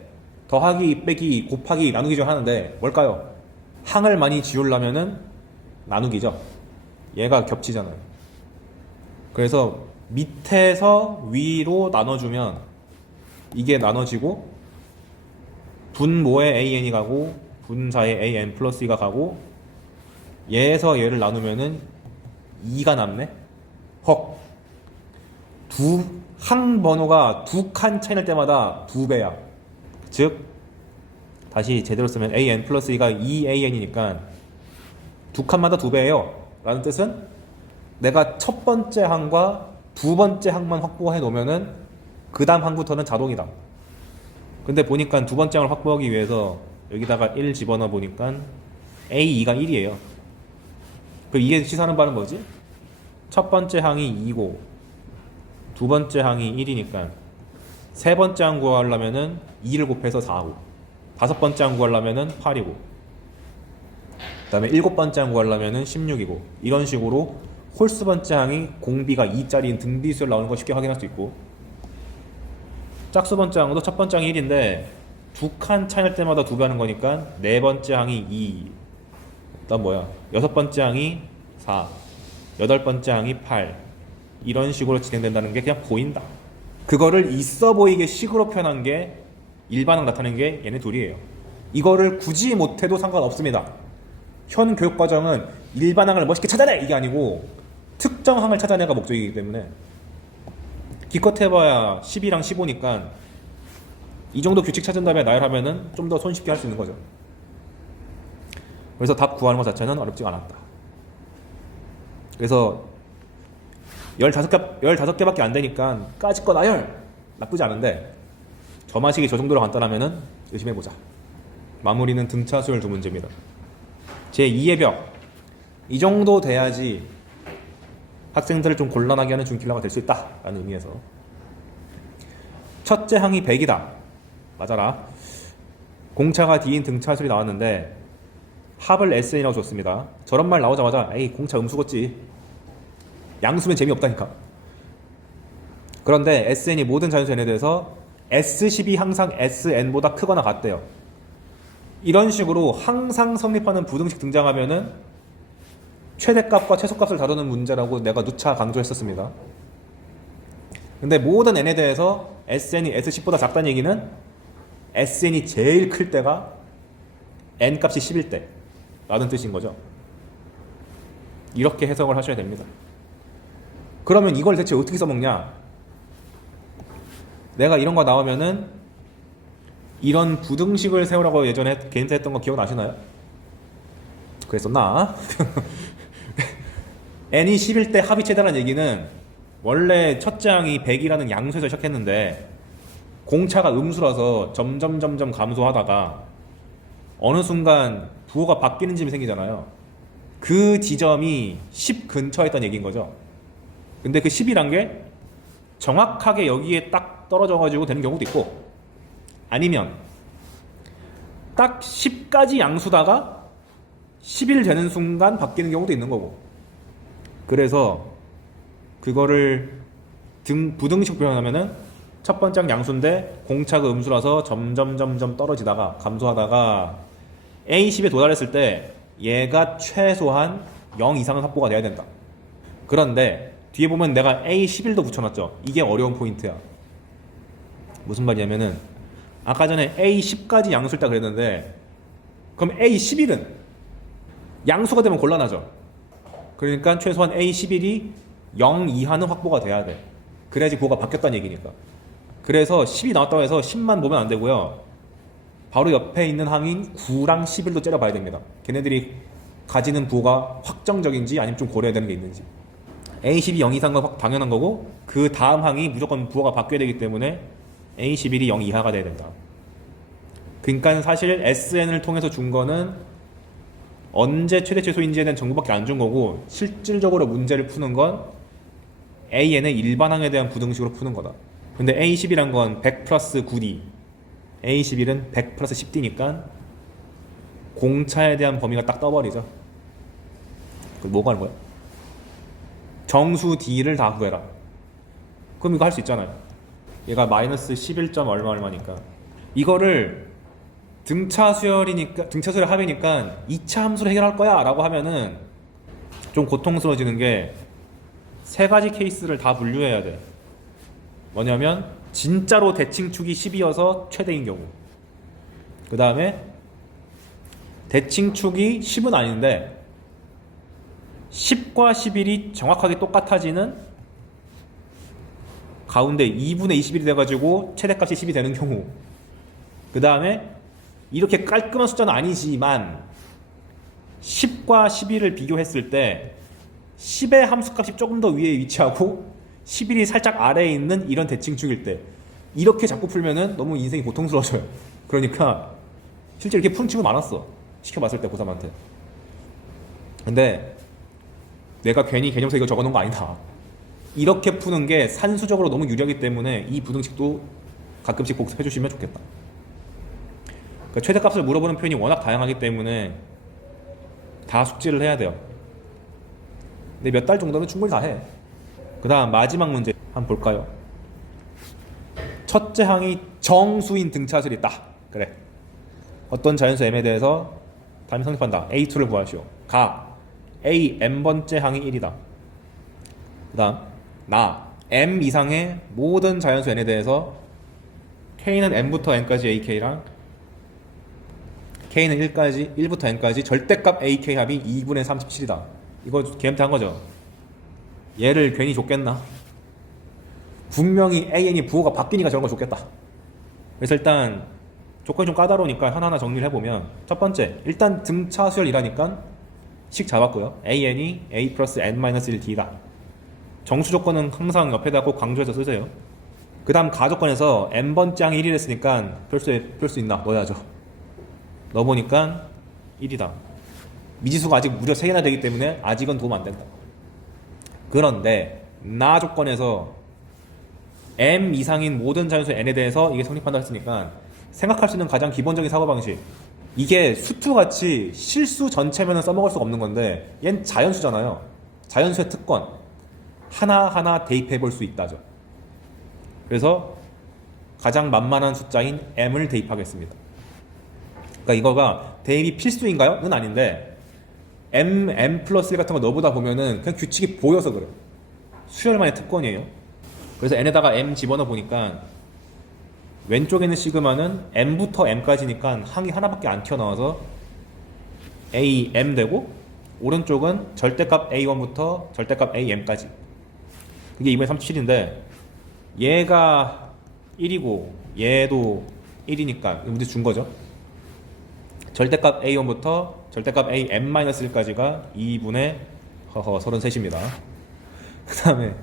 더하기, 빼기, 곱하기, 나누기 중 하는데 뭘까요? 항을 많이 지우려면은 나누기죠. 얘가 겹치잖아요. 그래서 밑에서 위로 나눠주면 이게 나눠지고 분모에 AN이 가고 분사에 an 플러스 2가 가고 얘에서 얘를 나누면은 2가 남네. 헉. 한 번호가 두 칸 차이 날 때마다 2배야. 즉 다시 제대로 쓰면 an 플러스 2가 2an이니까 두 칸마다 2배예요 라는 뜻은 내가 첫 번째 항과 두 번째 항만 확보해 놓으면은 그 다음 항부터는 자동이다. 근데 보니까 두 번째 항을 확보하기 위해서 여기다가 1 집어넣어 보니까 A2가 1이에요. 그럼 이게 시사하는 바는 뭐지? 첫 번째 항이 2고 두 번째 항이 1이니까 세 번째 항 구하려면은 2를 곱해서 4고 다섯 번째 항 구하려면은 8이고 그 다음에 일곱 번째 항 구하려면은 16이고 이런 식으로 홀수 번째 항이 공비가 2짜리인 등비수를 나오는 걸 쉽게 확인할 수 있고 짝수 번째 항도 첫 번째 항이 1인데 두 칸 차이 날 때마다 2배 하는 거니까 네 번째 항이 2 그다음 뭐야 여섯 번째 항이 4 여덟 번째 항이 8 이런 식으로 진행된다는 게 그냥 보인다. 그거를 있어 보이게 식으로 표현한 게 일반항 나타낸 게 얘네 둘이에요. 이거를 굳이 못해도 상관없습니다. 현 교육과정은 일반항을 멋있게 찾아내! 이게 아니고 특정 항을 찾아내가 목적이기 때문에 기껏 해봐야 10이랑 15니까 이 정도 규칙 찾은 다음에 나열하면은 좀 더 손쉽게 할 수 있는 거죠. 그래서 답 구하는 것 자체는 어렵지가 않았다. 그래서 15개밖에 안 되니까 까짓 거 나열! 나쁘지 않은데 점화식이 저 정도로 간단하면은 열심히 해보자. 마무리는 등차 수열 두 문제입니다. 제2의 벽. 이 정도 돼야지 학생들을 좀 곤란하게 하는 준킬러가 될 수 있다 라는 의미에서 첫째 항이 100이다. 맞아라. 공차가 D인 등차수열이 나왔는데 합을 SN이라고 줬습니다. 저런 말 나오자마자 에이 공차 음수겠지. 양수면 재미없다니까. 그런데 SN이 모든 자연수 n에 대해서 S10이 항상 SN보다 크거나 같대요. 이런 식으로 항상 성립하는 부등식 등장하면은 최대값과 최소값을 다루는 문제라고 내가 누차 강조했었습니다. 근데 모든 n에 대해서 SN이 S10보다 작다는 얘기는 SN이 제일 클 때가 n값이 10일 때 라는 뜻인 거죠. 이렇게 해석을 하셔야 됩니다. 그러면 이걸 대체 어떻게 써먹냐? 내가 이런 거 나오면은 이런 부등식을 세우라고 예전에 개인사 했던 거 기억나시나요? 그랬었나? n이 10일 때 합이 최다라는 얘기는 원래 첫째 항이 100이라는 양수에서 시작했는데 공차가 음수라서 점점 감소하다가 어느 순간 부호가 바뀌는 점이 생기잖아요. 그 지점이 10 근처에 있다는 얘기인 거죠. 근데 그 10이란 게 정확하게 여기에 딱 떨어져가지고 되는 경우도 있고 아니면 딱 10까지 양수다가 10일 되는 순간 바뀌는 경우도 있는 거고 그래서 그거를 부등식 표현하면은 첫 번째 항 양수인데 공차가 음수라서 점점 떨어지다가 감소하다가 A10에 도달했을 때 얘가 최소한 0 이상은 확보가 돼야 된다. 그런데 뒤에 보면 내가 A11도 붙여놨죠. 이게 어려운 포인트야. 무슨 말이냐면은 아까 전에 A10까지 양수를 딱 그랬는데 그럼 A11은 양수가 되면 곤란하죠. 그러니까 최소한 A11이 0 이하는 확보가 돼야 돼. 그래야지 부호가 바뀌었다는 얘기니까. 그래서 10이 나왔다고 해서 10만 보면 안 되고요. 바로 옆에 있는 항인 9랑 11도 째려봐야 됩니다. 걔네들이 가지는 부호가 확정적인지 아니면 좀 고려해야 되는 게 있는지. A10이 0 이상은 확 당연한 거고 그 다음 항이 무조건 부호가 바뀌어야 되기 때문에 A11이 0 이하가 돼야 된다. 그러니까 사실 SN을 통해서 준 거는 언제 최대 최소인지에 대한 정보밖에 안 준 거고 실질적으로 문제를 푸는 건 AN의 일반항에 대한 부등식으로 푸는 거다. 근데 A10이란 건 100 플러스 9D A11은 100 플러스 10D니까 공차에 대한 범위가 딱 떠버리죠. 그 뭐가 하는 거야? 정수 D를 다 구해라. 그럼 이거 할 수 있잖아요. 얘가 마이너스 11점 얼마니까 이거를 등차 수열의 합이니까 2차 함수로 해결할 거야 라고 하면은 좀 고통스러워지는 게 세 가지 케이스를 다 분류해야 돼. 뭐냐면 진짜로 대칭축이 10이어서 최대인 경우, 그 다음에 대칭축이 10은 아닌데 10과 11이 정확하게 똑같아지는 가운데 2분의 21이 돼가지고 최대값이 10이 되는 경우, 그 다음에 이렇게 깔끔한 숫자는 아니지만 10과 11을 비교했을 때 10의 함수값이 조금 더 위에 위치하고 11이 살짝 아래에 있는 이런 대칭축일 때, 이렇게 자꾸 풀면은 너무 인생이 고통스러워져요. 그러니까 실제 이렇게 푸는 친구 많았어, 시켜봤을 때 고3한테. 근데 내가 괜히 개념서 이거 적어놓은 거 아니다. 이렇게 푸는 게 산수적으로 너무 유리하기 때문에 이 부등식도 가끔씩 복습해 주시면 좋겠다. 그러니까 최대값을 물어보는 표현이 워낙 다양하기 때문에 다 숙지를 해야 돼요. 근데 몇 달 정도는 충분히 다 해. 그 다음 마지막 문제 한번 볼까요? 첫째 항이 정수인 등차수이 있다. 그래. 어떤 자연수 m에 대해서 다음에 성립한다. A2를 구하시오. 가 A m번째 항이 1이다. 그 다음 나 m 이상의 모든 자연수 n에 대해서 k는 m부터 n까지 ak랑 k는 1부터 n까지 절대값 ak 합이 2분의 37이다. 이거 개념 한 거죠. 얘를 괜히 줬겠나? 분명히 an이 부호가 바뀌니까 저런 거 줬겠다. 그래서 일단 조건이 좀 까다로우니까 하나하나 정리를 해보면, 첫 번째, 일단 등차수열이라니까 식 잡았고요. an이 a 플러스 n-1d다. 정수 조건은 항상 옆에다 꼭 강조해서 쓰세요. 그 다음 가조건에서 n번째 항이 1이 됐으니까 풀 수 있나? 넣어야죠. 넣어보니까 1이다. 미지수가 아직 무려 3개나 되기 때문에 아직은 도움 안 된다. 그런데 나 조건에서 m 이상인 모든 자연수 n에 대해서 이게 성립한다 했으니까 생각할 수 있는 가장 기본적인 사고방식, 이게 수투같이 실수 전체면은 써먹을 수가 없는 건데 얜 자연수잖아요. 자연수의 특권 하나하나 대입해 볼 수 있다죠. 그래서 가장 만만한 숫자인 m을 대입하겠습니다. 그러니까 이거가 대입이 필수인가요? 는 아닌데 m 플러스 1 같은 거 넣어보다 보면은 그냥 규칙이 보여서 그래요. 수열만의 특권이에요. 그래서 n에다가 m 집어넣어 보니까 왼쪽에 있는 시그마는 m부터 m까지니까 항이 하나밖에 안 튀어나와서 am 되고, 오른쪽은 절대값 a1부터 절대값 am까지, 그게 2분의 37인데 얘가 1이고 얘도 1이니까 문제 준 거죠. 절대값 a1부터 절대값 am-1까지가 2분의 33입니다. 그 다음에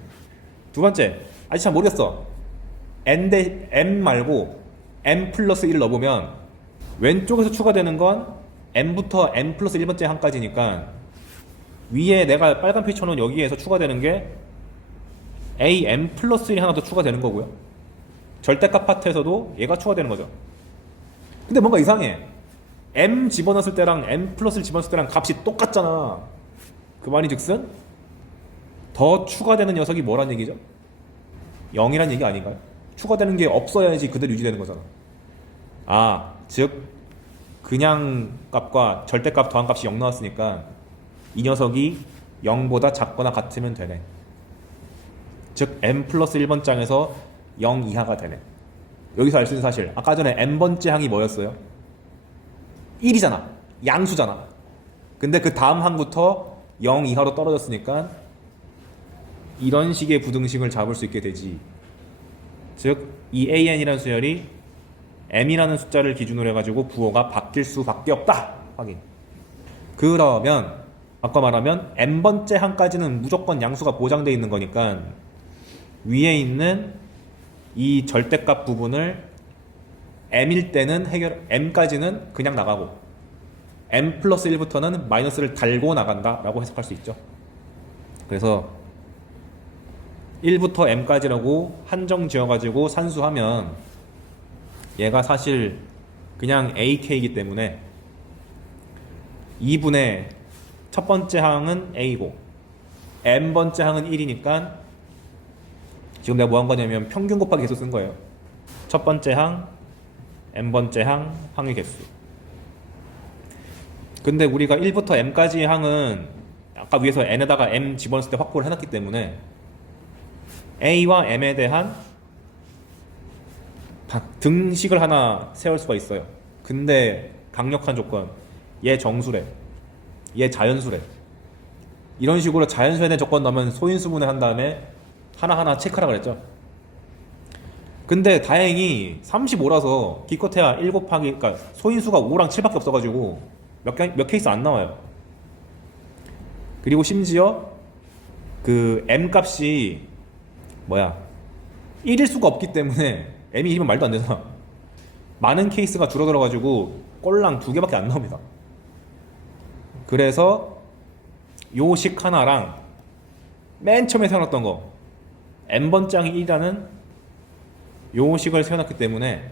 두 번째, 아직 잘 모르겠어. m 말고 m 플러스 1을 넣어보면 왼쪽에서 추가되는 건 m부터 m 플러스 1번째 항까지니까 위에 내가 빨간 표 쳐놓은 여기에서 추가되는 게 am 플러스 1이 하나 더 추가되는 거고요. 절대값 파트에서도 얘가 추가되는 거죠. 근데 뭔가 이상해. m 집어넣었을 때랑 m 플러스 1 집어넣었을 때랑 값이 똑같잖아. 그 말이 즉슨 더 추가되는 녀석이 뭐란 얘기죠? 0이란 얘기 아닌가요? 추가되는 게 없어야지 그대로 유지되는 거잖아. 즉 그냥 값과 절대값 더한 값이 0 나왔으니까 이 녀석이 0보다 작거나 같으면 되네. 즉 m 플러스 1번 장에서 0 이하가 되네. 여기서 알 수 있는 사실, 아까 전에 n번째 항이 뭐였어요? 1이잖아. 양수잖아. 근데 그 다음 항부터 0 이하로 떨어졌으니까 이런 식의 부등식을 잡을 수 있게 되지. 즉 이 an이라는 수열이 m이라는 숫자를 기준으로 해가지고 부호가 바뀔 수밖에 없다. 확인. 그러면 아까 말하면 n번째 항까지는 무조건 양수가 보장되어 있는 거니까 위에 있는 이 절대값 부분을 m일 때는 m까지는 그냥 나가고 m 플러스 1부터는 마이너스를 달고 나간다 라고 해석할 수 있죠. 그래서 1부터 m까지라고 한정 지어가지고 산수하면 얘가 사실 그냥 ak이기 때문에 2분의 첫 번째 항은 a고 m번째 항은 1이니까 지금 내가 뭐 한 거냐면 평균 곱하기 개수 쓴 거예요. 첫 번째 항, m번째 항, 항의 개수. 근데 우리가 1부터 m까지의 항은 아까 위에서 n에다가 m 집어넣었을 때 확보를 해놨기 때문에 a와 m에 대한 등식을 하나 세울 수가 있어요. 근데 강력한 조건, 얘 정수래, 얘 자연수래. 이런 식으로 자연수에 대한 조건 넣으면 소인수분해 한 다음에 하나하나 체크하라 그랬죠. 근데 다행히 35라서 기껏해야 1 곱하기, 그러니까 소인수가 5랑 7밖에 없어가지고 몇 케이스 안 나와요. 그리고 심지어 그 m 값이 뭐야 1일 수가 없기 때문에 m이 1이면 말도 안 되잖아. 많은 케이스가 줄어들어가지고 꼴랑 2개밖에 안 나옵니다. 그래서 요 식 하나랑 맨 처음에 세워놨던 거 n번장이 1이라는 요 식을 세워놨기 때문에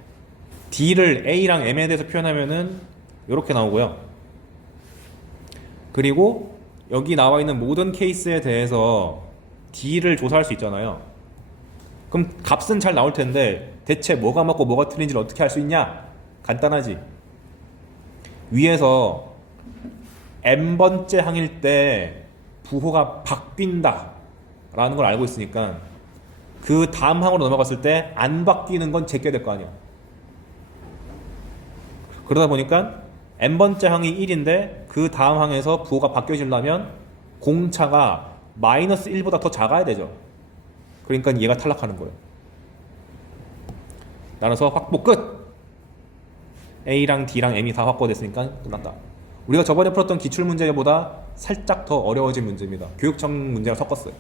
d를 a랑 m에 대해서 표현하면은 요렇게 나오고요. 그리고 여기 나와 있는 모든 케이스에 대해서 d를 조사할 수 있잖아요. 그럼 값은 잘 나올 텐데 대체 뭐가 맞고 뭐가 틀린지를 어떻게 할 수 있냐? 간단하지. 위에서 n번째 항일 때 부호가 바뀐다 라는 걸 알고 있으니까 그 다음 항으로 넘어갔을 때 안 바뀌는 건 제껴야 될 거 아니야. 그러다 보니까 n번째 항이 1인데 그 다음 항에서 부호가 바뀌어지려면 공차가 마이너스 1보다 더 작아야 되죠. 그러니까 얘가 탈락하는 거예요. 따라서 확보 끝! A랑 D랑 M이 다 확보됐으니까 끝났다. 우리가 저번에 풀었던 기출문제보다 살짝 더 어려워진 문제입니다. 교육청 문제랑 섞었어요.